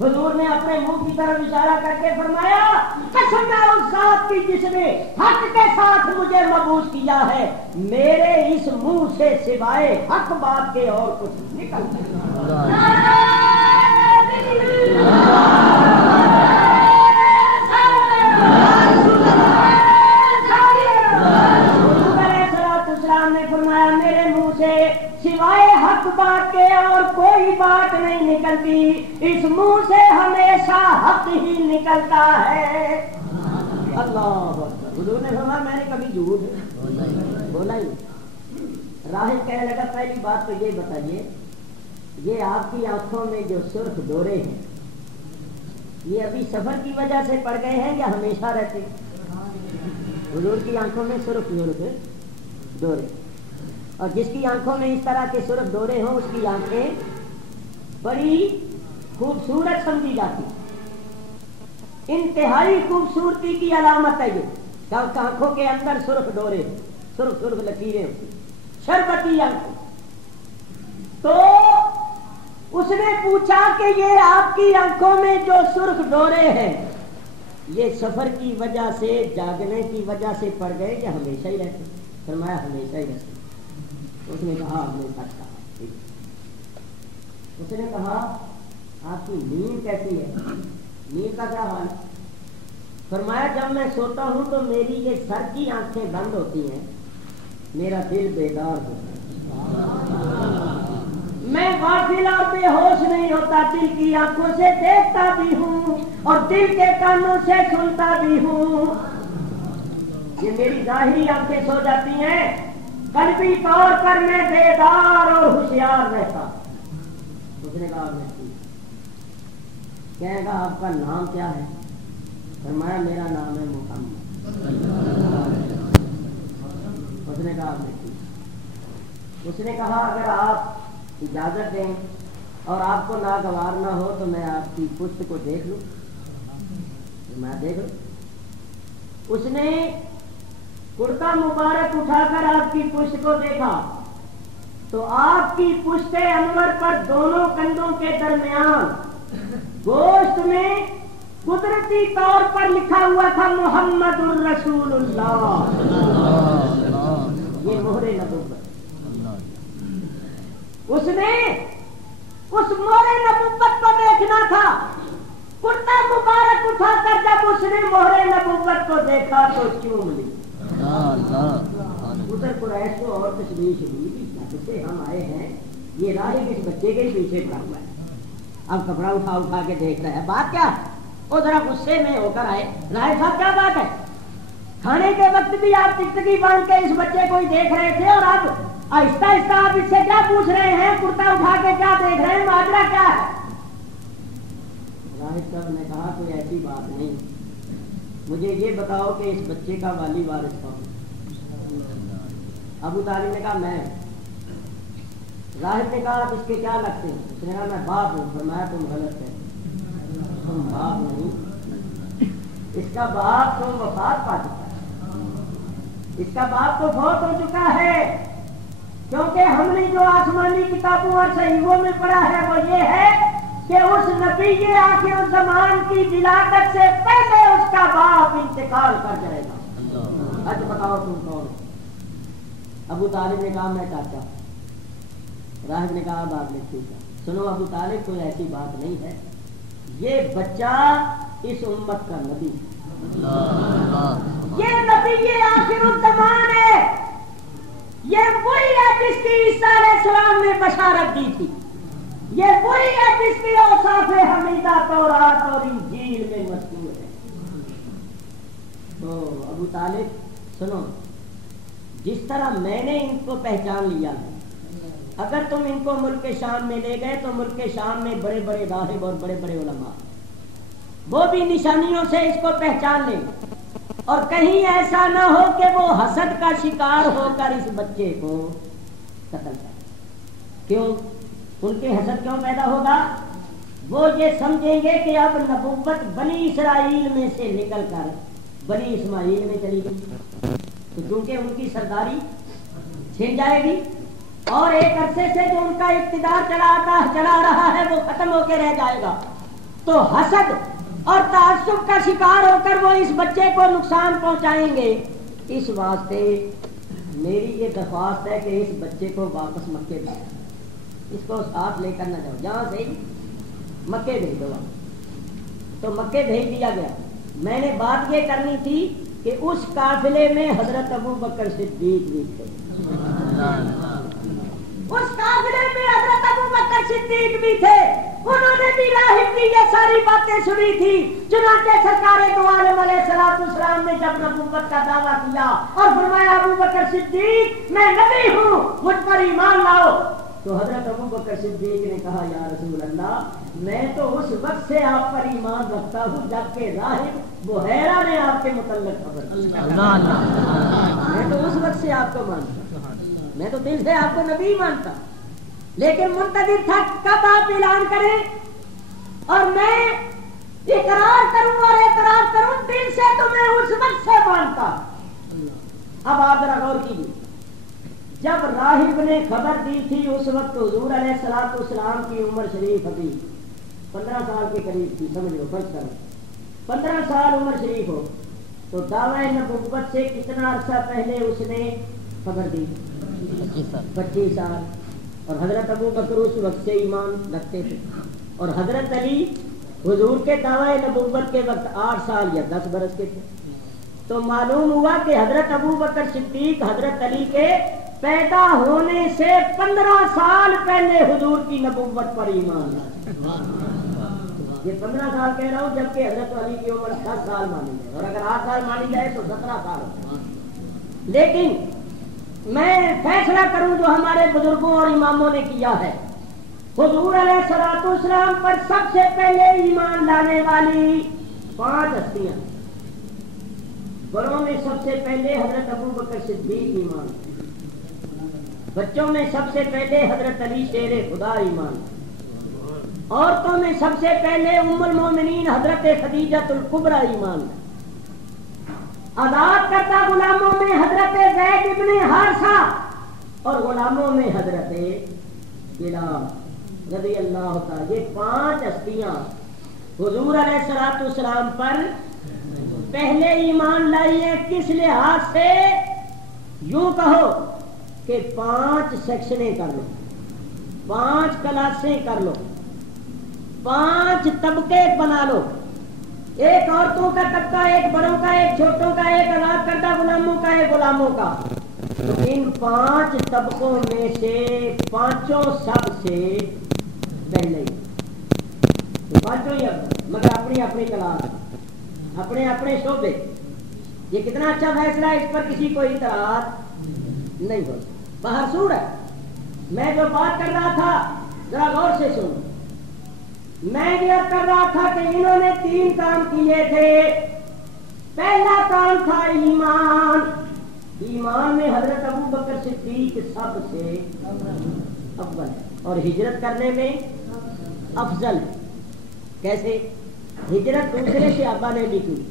حضور نے اپنے منہ کی طرف اشارہ کر کے فرمایا قسم ہے اس ذات کی جس نے حق کے ساتھ مجھے مبعوث کیا ہے, میرے اس منہ سے سوائے حق بات کے اور کچھ نکلتا. نے فرمایا میرے منہ سے سوائے حق بات کے اور کوئی بات نہیں نکلتی, اس منہ سے ہمیشہ حق ہی نکلتا ہے. اللہ حضور نے فرمایا میں نے کبھی جھوٹ بولا ہی. راہب کہنے لگا پہلی بات تو یہ بتائیے, یہ آپ کی آنکھوں میں جو سرخ ڈورے ہیں یہ ابھی سفر کی وجہ سے پڑ گئے ہیں یا ہمیشہ رہتے؟ حضور کی آنکھوں میں سرخ ڈورے, اور جس کی آنکھوں میں اس طرح کے سرخ ڈورے ہوں اس کی آنکھیں بڑی خوبصورت سمجھی جاتی. انتہائی خوبصورتی کی علامت ہے یہ, آنکھوں کے اندر سرخ ڈورے, سرخ لکیریں ہوتی, شربتی آنکھیں. تو اس نے پوچھا کہ یہ آپ کی آنکھوں میں جو سرخ ڈورے ہیں یہ سفر کی وجہ سے, جاگنے کی وجہ سے پڑ گئے یا ہمیشہ ہی رہتے؟ فرمایا ہمیشہ ہی رہتے. اس نے کہا آپ نے سچ کہا. اس نے کہا آپ کی نیند کیسی ہے, نیند کا کیا حال ہے؟ فرمایا جب میں سوتا ہوں تو میری یہ سر کی آنکھیں بند ہوتی ہیں, میرا دل بیدار ہوتا ہے, میں غافل اور بے ہوش نہیں ہوتا, دل کی آنکھوں سے دیکھتا بھی ہوں اور دل کے کانوں سے سنتا بھی ہوں. یہ میری ظاہری آنکھیں سو جاتی ہیں, قلبی طور پر میں بیدار اور ہوشیار رہتا. اس نے کہا کہے گا آپ کا نام کیا ہے؟ فرمایا میرا نام ہے محمد. اس نے کہا اس نے کہا اگر آپ اجازت دیں اور آپ کو ناگوار نہ ہو تو میں آپ کی پشت کو دیکھ لوں، میں دیکھ لوں۔ اس نے کرتا مبارک اٹھا کر آپ کی پشت کو دیکھا تو آپ کی پشت انور پر دونوں کندھوں کے درمیان گوشت میں قدرتی طور پر لکھا ہوا تھا محمد الرسول اللہ، یہ مہر نبوت۔ اس نے اس مہر نبوت کو دیکھنا تھا۔ کرتا مبارک اٹھا کر جب اس نے مہر نبوت کو دیکھا تو چوم لی۔ ادھر قریش کو اور تشویش ہوئی، جب سے ہم آئے ہیں یہ راہب اس بچے کے پیچھے پڑا ہوا ہے، اب کپڑا اٹھا کے دیکھ رہا ہے، بات کیا؟ وہ ذرا غصے میں ہو کر آئے، راہب صاحب کیا بات ہے؟ کھانے کے وقت بھی آپ ٹکٹکی باندھ کے اس بچے کو ہی دیکھ رہے تھے اور اب آہستہ آہستہ آپ اس سے کیا پوچھ رہے ہیں؟ کرتا اٹھا کے کیا دیکھ رہے ہیں؟ ماجرا کیا ہے؟ راہب صاحب نے کہا کوئی ایسی بات نہیں، مجھے یہ بتاؤ کہ اس بچے کا والی وارث کون؟ ابو طالب نے کہا میں۔ راہب نے کہا آپ اس کے کیا لگتے ہیں؟ اس نے کہا میں باپ ہوں۔ فرمایا تم غلط ہے، تم باپ نہیں، اس کا باپ تو وفات پا چکا ہے، اس کا باپ تو فوت ہو چکا ہے، کیونکہ ہم نے جو آسمانی کتابوں اور صحیحوں میں پڑھا ہے وہ یہ ہے کہ اس نبی آخر الزمان کی ولادت سے پہلے اس کا باپ انتقال کر جائے گا۔ آج بتاؤ تم کون؟ ابو طالب نے کہا میں چاچا۔ راہب نے کہا باپ نے ٹھیک ہے، سنو ابو طالب کوئی ایسی بات نہیں ہے، یہ بچہ اس امت کا نبی، یہ نبی آخر الزمان ہے، یہ وہی ہے جس کی عیسیٰ علیہ السلام نے بشارت دی تھی، یہ وہی ہے جس کی اوصاف حمیدہ تورات اور انجیل میں مذکور ہے۔ تو ابو طالب سنو، جس طرح میں نے ان کو پہچان لیا ہے، اگر تم ان کو ملک شام میں لے گئے تو ملک شام میں بڑے بڑے راہب اور بڑے بڑے علماء وہ بھی نشانیوں سے اس کو پہچان لیں، اور کہیں ایسا نہ ہو کہ وہ حسد کا شکار ہو کر اس بچے کو قتل کرے۔ کیوں؟ ان کے حسد کیوں پیدا ہوگا؟ وہ یہ سمجھیں گے کہ اب نبوت بنی اسرائیل میں سے نکل کر بنی اسماعیل میں چلی گئی، تو چونکہ ان کی سرداری چھن جائے گی اور ایک عرصے سے جو ان کا اقتدار چلا رہا ہے وہ ختم ہو کے رہ جائے گا، تو حسد اور تعصب کا شکار ہو کر وہ اس بچے کو نقصان پہنچائیں گے۔ اس واسطے میری یہ درخواست ہے کہ اس بچے کو واپس مکے بھیجو، اس کو ساتھ لے کر نہ جاؤ، جہاں سے مکے بھیج دو۔ تو مکے بھیج دیا گیا۔ میں نے بات یہ کرنی تھی کہ اس قافلے میں حضرت ابو بکر صدیق بھی تھے، اس قافلے میں حضرت ابو بکر صدیق بھی تھے، انہوں نے بھی راہب کی یہ ساری باتیں سنی تھی۔ چنانچہ سرکار دو عالم علیہ السلام نے جب نبوت کا دعویٰ کیا اور فرمایا ابو بکر صدیق میں نبی ہوں، مجھ پر ایمان لاؤ، تو حضرت ابو بکر صدیق نے کہا یا رسول اللہ میں تو اس وقت سے آپ پر ایمان رکھتا ہوں جبکہ راہب بحیرہ نے آپ کے متعلق خبر دی، میں تو اس وقت سے آپ کو مانتا، میں تو دل سے آپ کو نبی مانتا، لیکن منتظر تھا کب آپ اعلان کریں اور میں اقرار کروں اور اعتراف کروں، دل سے تو میں اس وقت سے مانتا۔ اب آپ ذرا غور کیجیے، جب راہب نے خبر دی تھی اس وقت حضور علیہ السلام کی عمر شریف ابھی 15 سال کے قریب تھی، سمجھ لو، فرض کرو 15 سال عمر شریف ہو تو دعوی نبوت سے کتنا عرصہ پہلے اس نے خبر دی؟ 25 سال۔ اور حضرت ابو بکر اس وقت سے ایمان رکھتے تھے، اور حضرت علی حضور کے دعوی نبوت کے وقت 8 سال یا 10 برس کے تھے۔ تو معلوم ہوا کہ حضرت ابو بکر صدیق حضرت علی کے پیدا ہونے سے 15 سال پہلے حضور کی نبوت پر ایمان لایا۔ یہ 15 سال کہہ رہا ہوں جبکہ حضرت علی کی عمر 10 سال مانی جائے، اور اگر 8 سال مانی جائے تو 17 سال۔ لیکن میں فیصلہ کروں جو ہمارے بزرگوں اور اماموں نے کیا ہے، حضور علیہ السلام پر سب سے پہلے ایمان لانے والی 5 ہستیاں، بڑوں میں سب سے پہلے حضرت ابو بکر صدیق ایمان، بچوں میں سب سے پہلے حضرت علی شیر خدا ایمان، عورتوں میں سب سے پہلے ام المومنین حضرت خدیجہ الکبریٰ ایمان لائیں. آزاد کرتا غلاموں میں حضرت زید ابن حارثہ اور غلاموں میں حضرت بلال رضی اللہ تعالی. یہ 5 ہستیاں حضور علیہ الصلوۃ والسلام پر پہلے ایمان لائی ہیں. کس لحاظ سے؟ یوں کہو کہ 5 سیکشنیں کر لو, 5 کلاسیں کر لو, 5 طبقے بنا لو. ایک عورتوں کا طبقہ, ایک بڑوں کا, ایک چھوٹوں کا, ایک آزاد کردہ غلاموں کا, ایک غلاموں کا. تو ان 5 طبقوں میں سے 5 سب سے پہلے, تو 5 ہی مگر اپنی اپنی کلاس, اپنے اپنے شعبے. یہ کتنا اچھا فیصلہ ہے, اس پر کسی کو اعتراض نہیں ہو. باہر سور ہے. میں جو بات کر رہا تھا ذرا غور سے سنو. میں یہ کر رہا تھا کہ انہوں نے 3 کام کیے تھے. پہلا کام تھا ایمان. ایمان میں حضرت ابو بکر صدیق سب سے اول ہے اور ہجرت کرنے میں افضل ہے. کیسے؟ ہجرت دوسرے صحابہ نے بھی کی,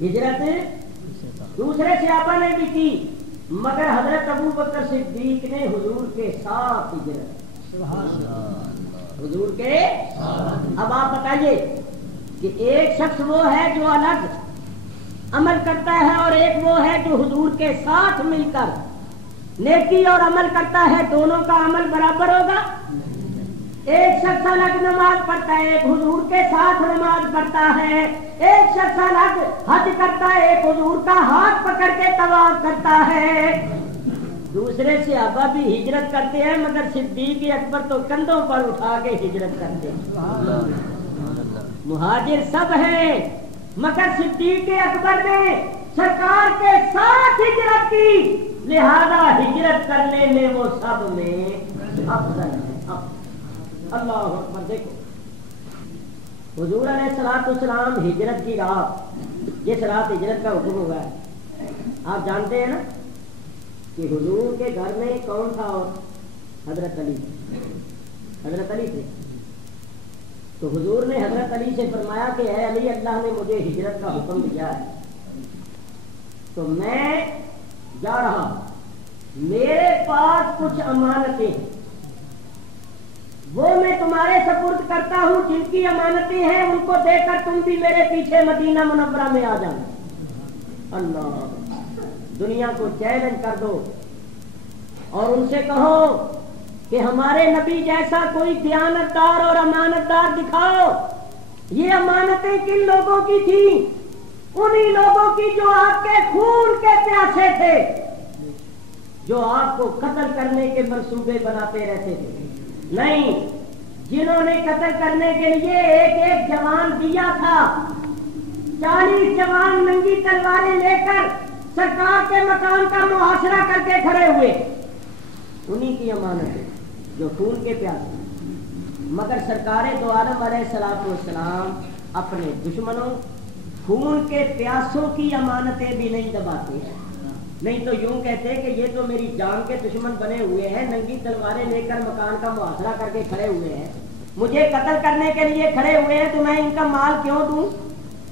ہجرت دوسرے صحابہ نے بھی کی, مگر حضرت ابو بکر صدیق نے حضور کے ساتھ ہجرت. حضور کے. اب آپ بتائیے کہ ایک شخص وہ ہے جو الگ عمل کرتا ہے اور ایک وہ ہے جو حضور کے ساتھ مل کر نیکی اور عمل کرتا ہے. دونوں کا عمل برابر ہوگا؟ ایک شخص الگ نماز پڑھتا ہے, ایک حضور کے ساتھ نماز پڑھتا ہے. ایک شخص الگ حج کرتا ہے, ایک حضور کا ہاتھ پکڑ کے طواف کرتا ہے. دوسرے صحابہ بھی ہجرت کرتے ہیں مگر صدیق اکبر تو کندھوں پر اٹھا کے ہجرت کرتے ہیں. مہاجر سب ہیں مگر صدیق اکبر نے سرکار کے ساتھ ہجرت کی, لہذا ہجرت کرنے میں وہ سب میں افضل ہے. اللہ اکبر. دیکھو حضور علیہ الصلوۃ والسلام ہجرت کی راہ, جس رات ہجرت کا حکم ہوا ہے, آپ جانتے ہیں نا کہ حضور کے گھر میں کون تھا؟ اور حضرت علی. حضرت علی تھے. تو حضور نے حضرت علی سے فرمایا کہ اے علی, اللہ نے مجھے ہجرت کا حکم دیا ہے تو میں جا رہا ہوں. میرے پاس کچھ امانتیں ہیں, وہ میں تمہارے سپرد کرتا ہوں. جن کی امانتیں ہیں ان کو دے کر تم بھی میرے پیچھے مدینہ منورہ میں آ جانا. اللہ, دنیا کو چیلنج کر دو اور ان سے کہو کہ ہمارے نبی جیسا کوئی دیانتدار اور امانتدار دکھاؤ. یہ امانتیں کن لوگوں کی تھیں؟ انہی لوگوں کی جو آپ کے خون کے پیاسے تھے, جو آپ کو قتل کرنے کے منصوبے بناتے رہتے تھے. نہیں, جنہوں نے قتل کرنے کے لیے ایک ایک جوان دیا تھا. 40 جوان ننگی تلواریں لے کر سرکار کے مکان کا محاصرہ کر کے کھڑے ہوئے. انہی کی امانت ہے جو خون کے پیاسے. مگر سرکار دو عالم علیہ الصلوۃ والسلام اپنے دشمنوں خون کے پیاسوں کی امانتیں بھی نہیں دباتے ہیں. نہیں تو یوں کہتے کہ یہ تو میری جان کے دشمن بنے ہوئے ہیں, ننگی تلواریں لے کر مکان کا محاصرہ کر کے کھڑے ہوئے ہیں, مجھے قتل کرنے کے لیے کھڑے ہوئے ہیں, تو میں ان کا مال کیوں دوں؟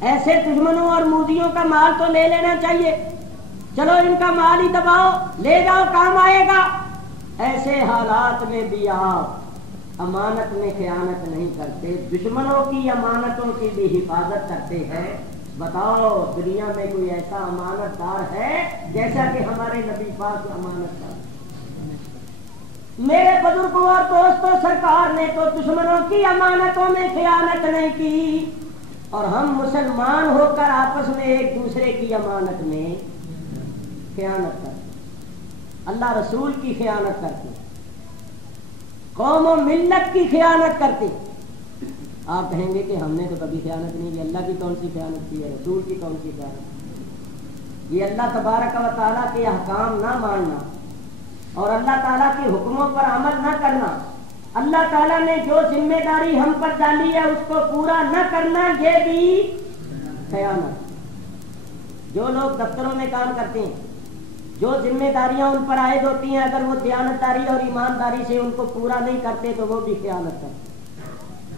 ایسے دشمنوں اور موذیوں کا مال تو لے لینا چاہیے. چلو ان کا مال ہی دباؤ, لے جاؤ, کام آئے گا. ایسے حالات میں بھی آپ امانت میں خیانت نہیں کرتے, دشمنوں کی امانتوں کی بھی حفاظت کرتے ہیں. بتاؤ دنیا میں کوئی ایسا امانت دار ہے جیسا کہ ہمارے نبی پاک امانت دار؟ میرے بزرگوں اور دوستوں, سرکار نے تو دشمنوں کی امانتوں میں خیانت نہیں کی, اور ہم مسلمان ہو کر آپس میں ایک دوسرے کی امانت میں خیانت کرتے, اللہ رسول کی خیانت کرتے, قوم و ملت کی خیانت کرتے. آپ کہیں گے کہ ہم نے تو کبھی خیانت نہیں کی. اللہ کی کون سی خیانت کی ہے؟ رسول کی کون سی خیانت؟ یہ اللہ تبارک و تعالیٰ کے احکام نہ ماننا اور اللہ تعالیٰ کے حکموں پر عمل نہ کرنا, اللہ تعالیٰ نے جو ذمہ داری ہم پر ڈالی ہے اس کو پورا نہ کرنا, یہ بھی خیانت. جو لوگ دفتروں میں کام کرتے ہیں, جو ذمہ داریاں ان پر عائد ہوتی ہیں, اگر وہ دیانتداری اور ایمانداری سے ان کو پورا نہیں کرتے تو وہ بھی خیانت کرتے.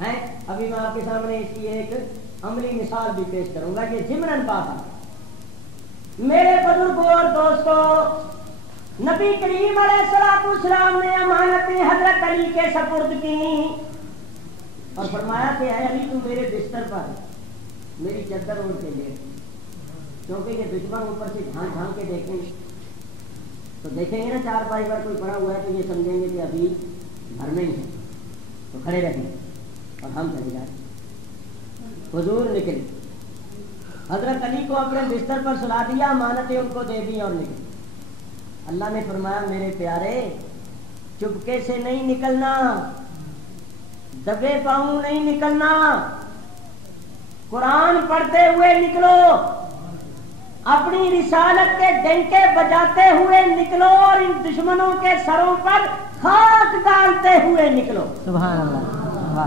ہیں. ابھی میں آپ کے سامنے اس کی ایک عملی مثال بھی پیش کروں گا. یہ ضمن بات ہے. میرے بزرگوں اور دوستوں، نبی کریم علیہ السلام نے امانتیں حضرت علی کے سپرد کی اور فرمایا کہ اے علی تو میرے بستر پر میری چادر اوڑھ کے لے، کیونکہ یہ دشمن اوپر سے جھانک جھانک کے دیکھیں گے تو دیکھیں گے نا چار پائی پر کوئی پڑا ہوا ہے تو یہ سمجھیں گے کہ ابھی گھر میں ہی ہے، تو کھڑے رہیں گے اور ہم چلے جائیں. حضور نکلے، حضرت علی کو اپنے بستر پر سلا دیا، امانتیں ان کو دے دی اور نکلے. اللہ نے فرمایا میرے پیارے چپکے سے نہیں نکلنا، دبے پاؤں نہیں نکلنا، قرآن پڑھتے ہوئے نکلو، اپنی رسالت کے ڈنکے بجاتے ہوئے نکلو اور ان دشمنوں کے سروں پر خاک ڈالتے ہوئے نکلو. سبحان اللہ.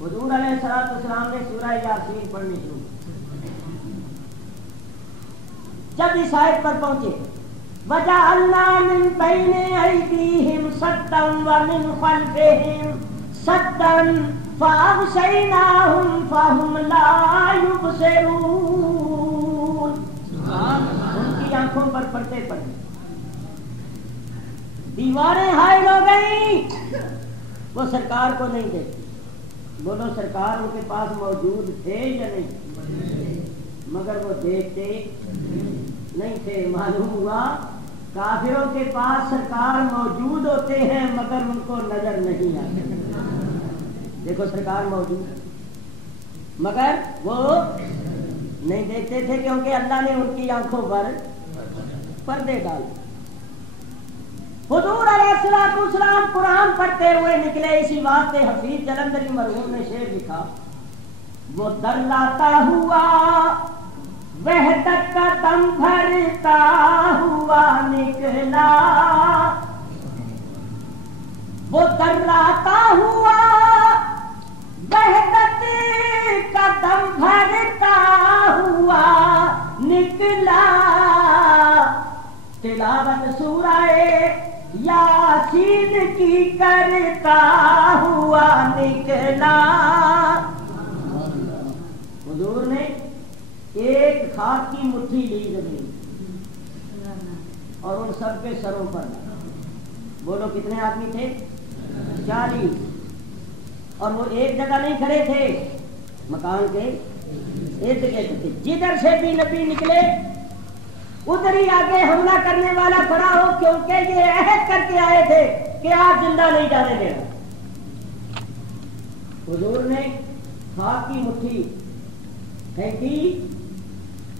حضور علیہ السلام نے سورہ یاسین پڑھنی شروع. جب اس آیت پر پہنچے وَجَعَلْنَا مِن بَيْنِ أَيْدِيهِمْ سَدًّا وَمِنْ خَلْفِهِمْ سَدًّا فَأَغْشَيْنَاهُمْ فَهُمْ لَا يُبْصِرُونَ. ان کی آنکھوں پر پردے پڑ گئے، دیواریں حائل ہو گئی، وہ سرکار کو نہیں دیکھتے. بولو سرکار ان کے پاس موجود تھے یا نہیں؟ مگر وہ دیکھتے نہیں تھے. معلوم ہوا کافروں کے پاس سرکار موجود ہوتے ہیں مگر ان کو نظر نہیں آتے. دیکھو سرکار موجود مگر وہ نہیں دیکھتے تھے کیونکہ اللہ نے ان کی آنکھوں پر پردے ڈالے. حضور علیہ السلام قرآن پڑھتے ہوئے نکلے. اسی واسطے حفیظ جلندری مرحوم نے شعر لکھا، وہ در لاتا ہوا وحدت کا دم بھرتا ہوا نکلا، وہ در لاتا ہوا وحدت کا دم بھرتا ہوا نکلا، تلاوت سورہ یاسین کی کرتا ہوا نکلا. حضور نے ایک خاک کی مٹھی لی زمین اور ان سب کے سروں پر، بولو کتنے آدمی تھے؟ 40. اور وہ ایک جگہ نہیں کھڑے تھے، مکان کے ارد گرد تھے. جدھر سے بھی نبی نکلے ادھر ہی آگے حملہ کرنے والا کھڑا ہو، کیونکہ یہ عہد کر کے آئے تھے کہ آپ زندہ نہیں جانے دینا. حضور نے خاک کی مٹھی پھینکی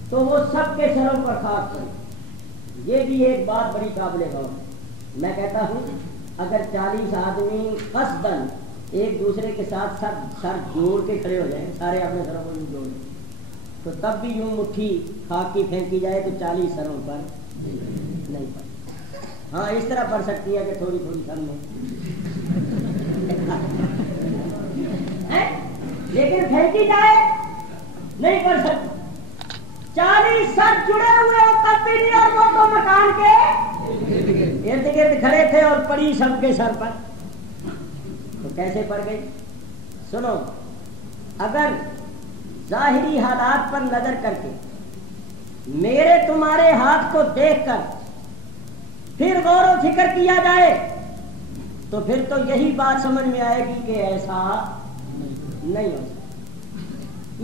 تو وہ سب کے سروں پر خاک پڑی. یہ بھی ایک بات بڑی قابل غور. میں کہتا ہوں اگر 40 آدمی قصداً ایک دوسرے کے ساتھ سر جوڑ کے کھڑے ہو جائیں، سارے اپنے سروں پر جوڑ لیں، تو تب بھی یوں مٹھی خاک کی پھینکی جائے تو 40 سروں پر نہیں پڑ. ہاں اس طرح پڑ سکتی ہے کہ تھوڑی تھوڑی سر میں، لیکن پھینکی جائے نہیں پڑ سکتی. 40 سر جڑے ہوئے تب بھی نہیں، اور وہ تو مکان کے ارد گرد کھڑے تھے اور پڑی سب کے سر پر. تو کیسے پڑ گئی؟ سنو، اگر ظاہری حالات پر نظر کر کے میرے تمہارے ہاتھ کو دیکھ کر پھر غور و فکر کیا جائے تو پھر تو یہی بات سمجھ میں آئے گی کہ ایسا نہیں ہو سکتا.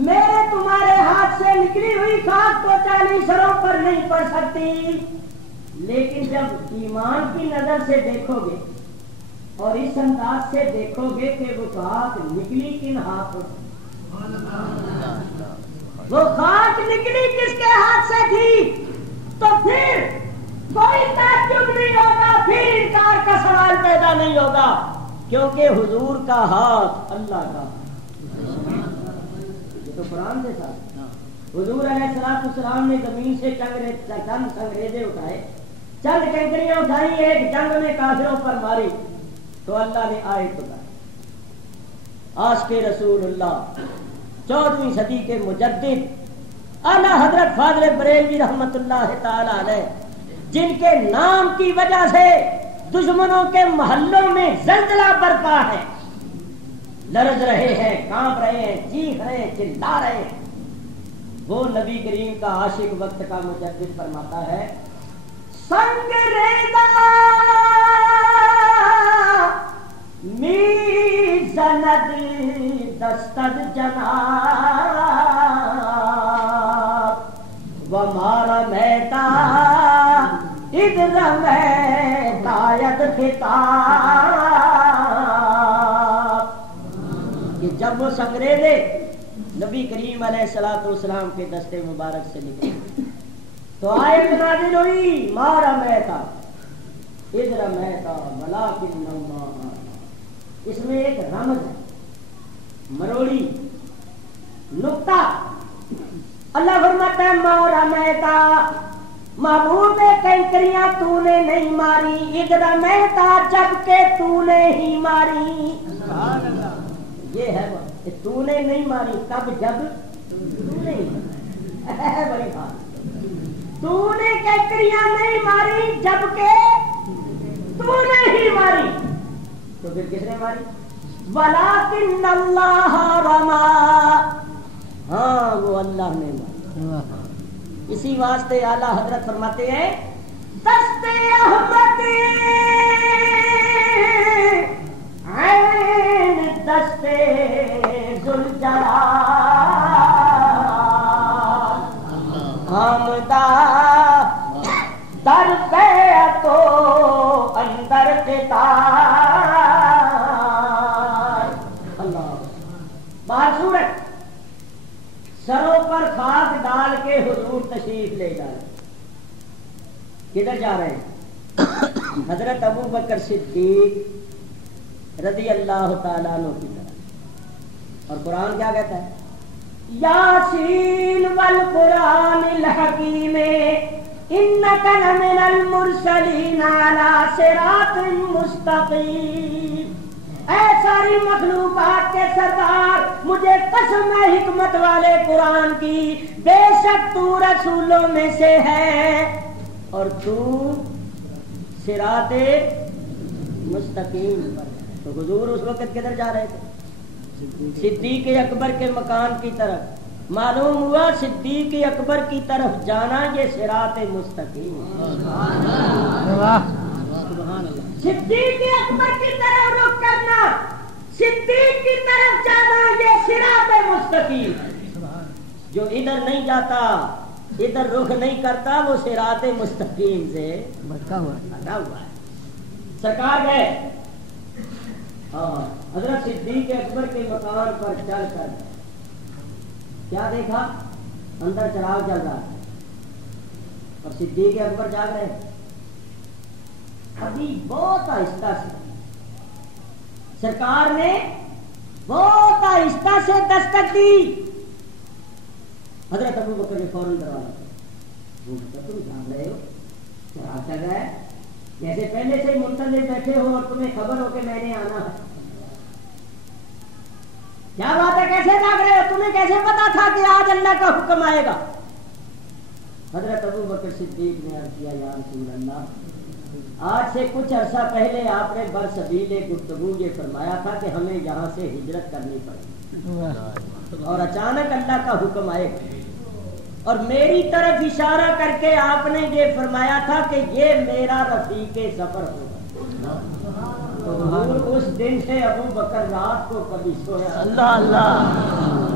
میرے تمہارے ہاتھ سے نکلی ہوئی خاک تو 40 سروں پر نہیں پڑ سکتی، لیکن جب ایمان کی نظر سے دیکھو گے اور اس انداز سے دیکھو گے کہ وہ خاک نکلی کن ہاتھوں سے، وہ خاک نکلی کس کے ہاتھ سے تھی، تو پھر کوئی تعجب نہیں ہوگا، پھر انکار کا سوال پیدا نہیں ہوگا، کیونکہ حضور کا ہاتھ اللہ کا. یہ تو قرآن کے ساتھ حضور علیہ السلام نے زمین سے چند سنگریزے اٹھائے، چند کنکریاں اٹھائی، ایک جنگ میں کافروں پر ماری تو اللہ نے آیت اتاری. عاشق رسول اللہ 14ویں صدی کے مجدد اعلیٰ حضرت فاضل بریلوی رحمت اللہ تعالی علیہ، جن کے نام کی وجہ سے دشمنوں کے محلوں میں زلزلہ برپا ہے، لرز رہے ہیں، کانپ رہے ہیں، چیخ رہے ہیں، چلا رہے ہیں. وہ نبی کریم کا عاشق وقت کا مجدد فرماتا ہے سنگ ریزا می زند دستد جناب و مارا میتا ادھر میں دایت خطاب کہ جب وہ سنگریزے نبی کریم علیہ الصلوۃ والسلام کے دستے مبارک سے نکلے تو آیت نازل ہوئی مارا میتا ادھر میتا ولکن اللہ. اس میں ایک رمز ہے، مروڑی نقطہ. اللہ فرماتا ہے مارا میتا، محبوب کنکریاں تو نے نہیں ماری، ادھر میتا جب کہ تو نے ہی ماری. یہ ہے تو نے نہیں ماری تب جب تو نے بڑی بات، تو نے کنکریاں نہیں ماری جب کہ تو نے ہی ماری. تو پھر کس نے ماری؟ ولیکن اللہ رما، ہاں وہ اللہ نے ماری. اسی واسطے اعلیٰ حضرت فرماتے ہیں دستے احمد عین دستے ذوالجلال حمدہ در بیعت و اندر قتال. اللہ باہر صورت سروں پر خاک ڈال کے حضور تشریف لے جا رہے. کدھر جا رہے ہیں؟ حضرت ابو بکر صدیق رضی اللہ تعالیٰ عنہ کی طرف. اور قرآن کیا کہتا ہے؟ یاسین والقرآن الحکیم انک لمن المرسلین علی صراط مستقیم. اے ساری مخلوقات کے سردار، مجھے قسم ہے حکمت والے قرآن کی، بے شک تو رسولوں میں سے ہے اور تو صراط مستقیم پر. تو حضور اس وقت کدھر جا رہے تھے؟ صدیق اکبر کے مکان کی طرف. معلوم ہوا صدیق اکبر کی طرف جانا یہ صراط مستقیم. صدیق اکبر کی طرف رخ کرنا، صدیق کی طرف جانا یہ صراط مستقیم. جو ادھر نہیں جاتا، ادھر رخ نہیں کرتا، وہ صراط مستقیم سے بھٹکا ہوا ہے. سرکار گئے حضرت صدیق اکبر کے مکان پر چل کر کیا دیکھا؟ اندر چراغ جل رہا ہے اور صدیق اکبر جاگ رہے. ابھی بہت آہستہ سے سرکار نے بہت آہستہ سے دستک دی. حضرت ابو بکر نے فوراً دروازہ تم جاگ رہے ہو، چراغ چل رہا ہے، جیسے پہلے سے ہی منتظر بیٹھے ہو اور تمہیں خبر ہو کہ میں نے آنا ہے. کیا بات ہے، کیسے جاگ رہے ہو؟ تمہیں کیسے پتا تھا کہ آج اللہ کا حکم آئے گا؟ حضرت ابو بکر صدیق نے عرض کیا یا رسول اللہ، آج سے کچھ عرصہ پہلے آپ نے برسبیل گفتگو یہ فرمایا تھا کہ ہمیں یہاں سے ہجرت کرنی پڑے اور اچانک اللہ کا حکم آئے گا، اور میری طرف اشارہ کر کے آپ نے یہ فرمایا تھا کہ یہ میرا رفیق سفر ہوگا. تو حضور اس دن سے ابو بکر رات کو کبھی سویا. اللہ اللہ،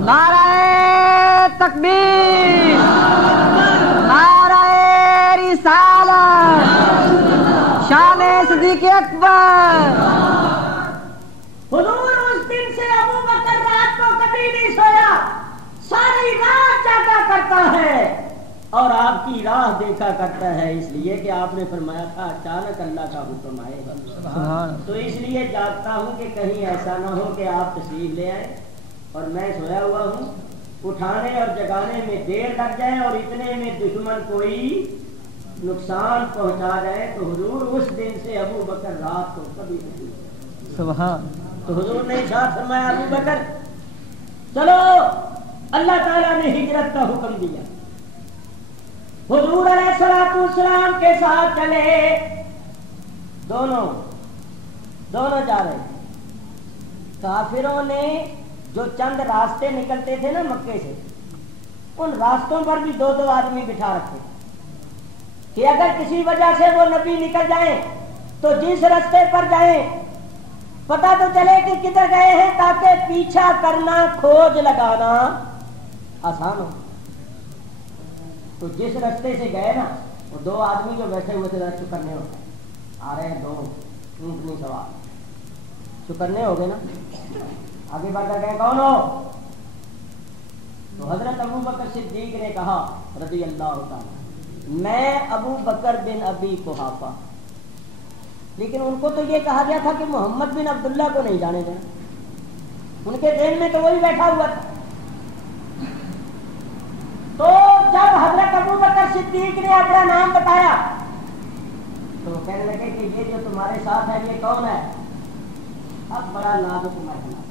نعرہ تکبیر، نعرہ رسالت، شان صدیق اکبر. حضور اس دن سے ابو بکر رات کو کبھی نہیں سویا، ساری رات جاگا کرتا ہے اور آپ کی راہ دیکھا کرتا ہے، اس لیے کہ آپ نے فرمایا تھا اچانک اللہ کا حکم آئے گا. تو اس لیے جاگتا ہوں کہ کہیں ایسا نہ ہو کہ آپ تشریف لے آئے اور میں سویا ہوا ہوں، اٹھانے اور جگانے میں دیر لگ جائے اور اتنے میں دشمن کوئی نقصان پہنچا جائے. تو حضور اس دن سے ابو بکر رات کو کبھی نہیں. سبحان. تو حضور نے ارشاد فرمایا ابو بکر چلو، اللہ تعالیٰ نے ہجرت کا حکم دیا. حضور علیہ الصلوۃ والسلام کے ساتھ چلے، دونوں جا رہے. کافروں نے جو چند راستے نکلتے تھے نا مکے سے، ان راستوں پر بھی 2 آدمی بٹھا رکھے کہ اگر کسی وجہ سے وہ نبی نکل جائیں تو جس راستے پر جائیں پتہ تو چلے کہ کدھر گئے ہیں، تاکہ پیچھا کرنا کھوج لگانا آسان ہو۔ تو جس راستے سے گئے نا وہ 2 آدمی جو بیٹھے ہوئے تھے چکرنے ہوتے آ رہے ہیں، 2 اونٹنی سوار چکرنے ہو گئے نا، آگے بڑھ کر گئے کون ہو؟ تو حضرت ابو بکر صدیق نے کہا رضی اللہ تعالی، میں ابو بکر بن ابی قحافہ۔ لیکن ان کو تو یہ کہا گیا تھا کہ محمد بن عبداللہ کو نہیں جانے دینا، ان کے ذہن میں تو وہی بیٹھا ہوا تھا۔ تو جب حضرت ابو بکر صدیق نے اپنا نام بتایا تو کہنے لگے کہ یہ جو تمہارے ساتھ ہے یہ کون ہے؟ اب بڑا نازک مرحلہ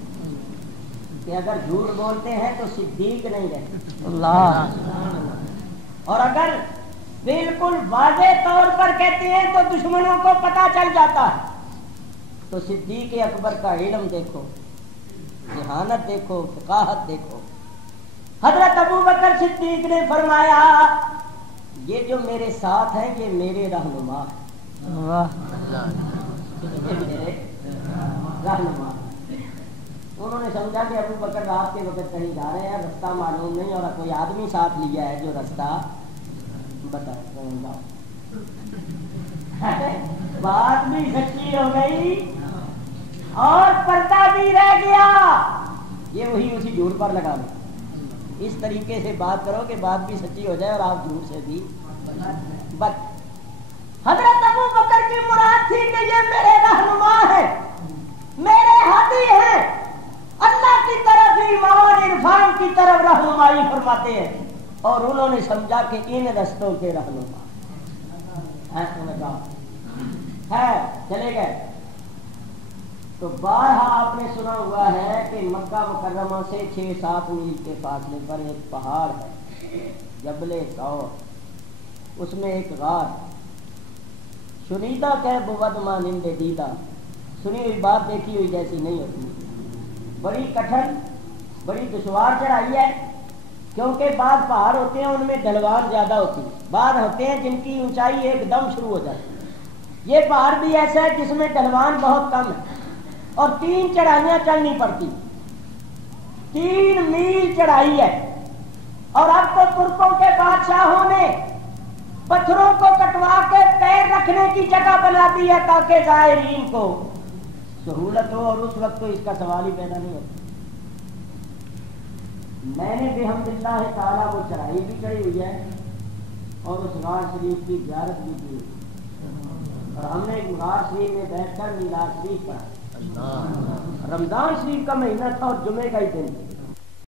کہ اگر جھوٹ بولتے ہیں تو صدیق نہیں رہتے اللہ، اور اگر بالکل واضح طور پر کہتے ہیں تو دشمنوں کو پتہ چل جاتا ہے۔ تو صدیق اکبر کا علم دیکھو، ذہانت دیکھو، فقاہت دیکھو۔ حضرت ابو بکر صدیق نے فرمایا یہ جو میرے ساتھ ہیں یہ میرے رہنما ہیں، میرے رہنما۔ انہوں نے سمجھا کہ ابو بکر رات کے وقت کہیں جا رہے ہیں، رستہ معلوم نہیں اور کوئی آدمی ساتھ لیا ہے جو رستہ بتا۔ بات بھی سچی ہو گئی اور پردہ بھی رہ گیا، یہ وہی اسی جھوٹ پر لگا دیں۔ اس طریقے سے بات کرو کہ بات بھی سچی ہو جائے اور آپ جھوٹ سے بھی بچ۔ حضرت ابو بکر کی مراد تھی کہ یہ میرے رہنما ہے، میرے ہادی ہیں، اللہ کی طرف ایمان عرفان کی طرف رہنمائی فرماتے ہیں، اور انہوں نے سمجھا کہ ان رستوں کے رہنما ہے، چلے گئے۔ تو بارہا آپ نے سنا ہوا ہے کہ مکہ مکرمہ سے 6-7 میل کے فاصلے پر ایک پہاڑ ہے جبل طور، اس میں ایک غار، شنیدہ کہ بود مانند دیدہ، سنی ہوئی بات دیکھی ہوئی جیسی نہیں ہوتی، بڑی کٹھن بڑی دشوار چڑھائی ہے، کیونکہ بعض پہاڑ ہوتے ہیں ان میں ڈھلوان زیادہ ہوتی ہے، بعض ہوتے ہیں جن کی اونچائی ایک دم شروع ہو جاتی ہے۔ یہ پہاڑ بھی ایسا ہے جس میں ڈھلوان بہت کم ہے اور 3 چڑھائیاں چڑھنی پڑتی، 3 میل چڑھائی ہے۔ اور اب تو ترکوں کے بادشاہوں نے پتھروں کو کٹوا کے پیر رکھنے کی جگہ بنا دی ہے تاکہ زائرین کو سہولت ہو، اور اس وقت تو اس کا سوال ہی پیدا نہیں ہوتا۔ میں نے بحمد اللہ تعالیٰ وہ چڑھائی بھی چڑھی ہوئی ہے اور اس غار شریف کی زیارت بھی کی، اور ہم نے غار شریف میں بیٹھ کر میلاد شریف پڑھا۔ رمضان شریف کا مہینہ تھا اور جمعے کا ہی دن،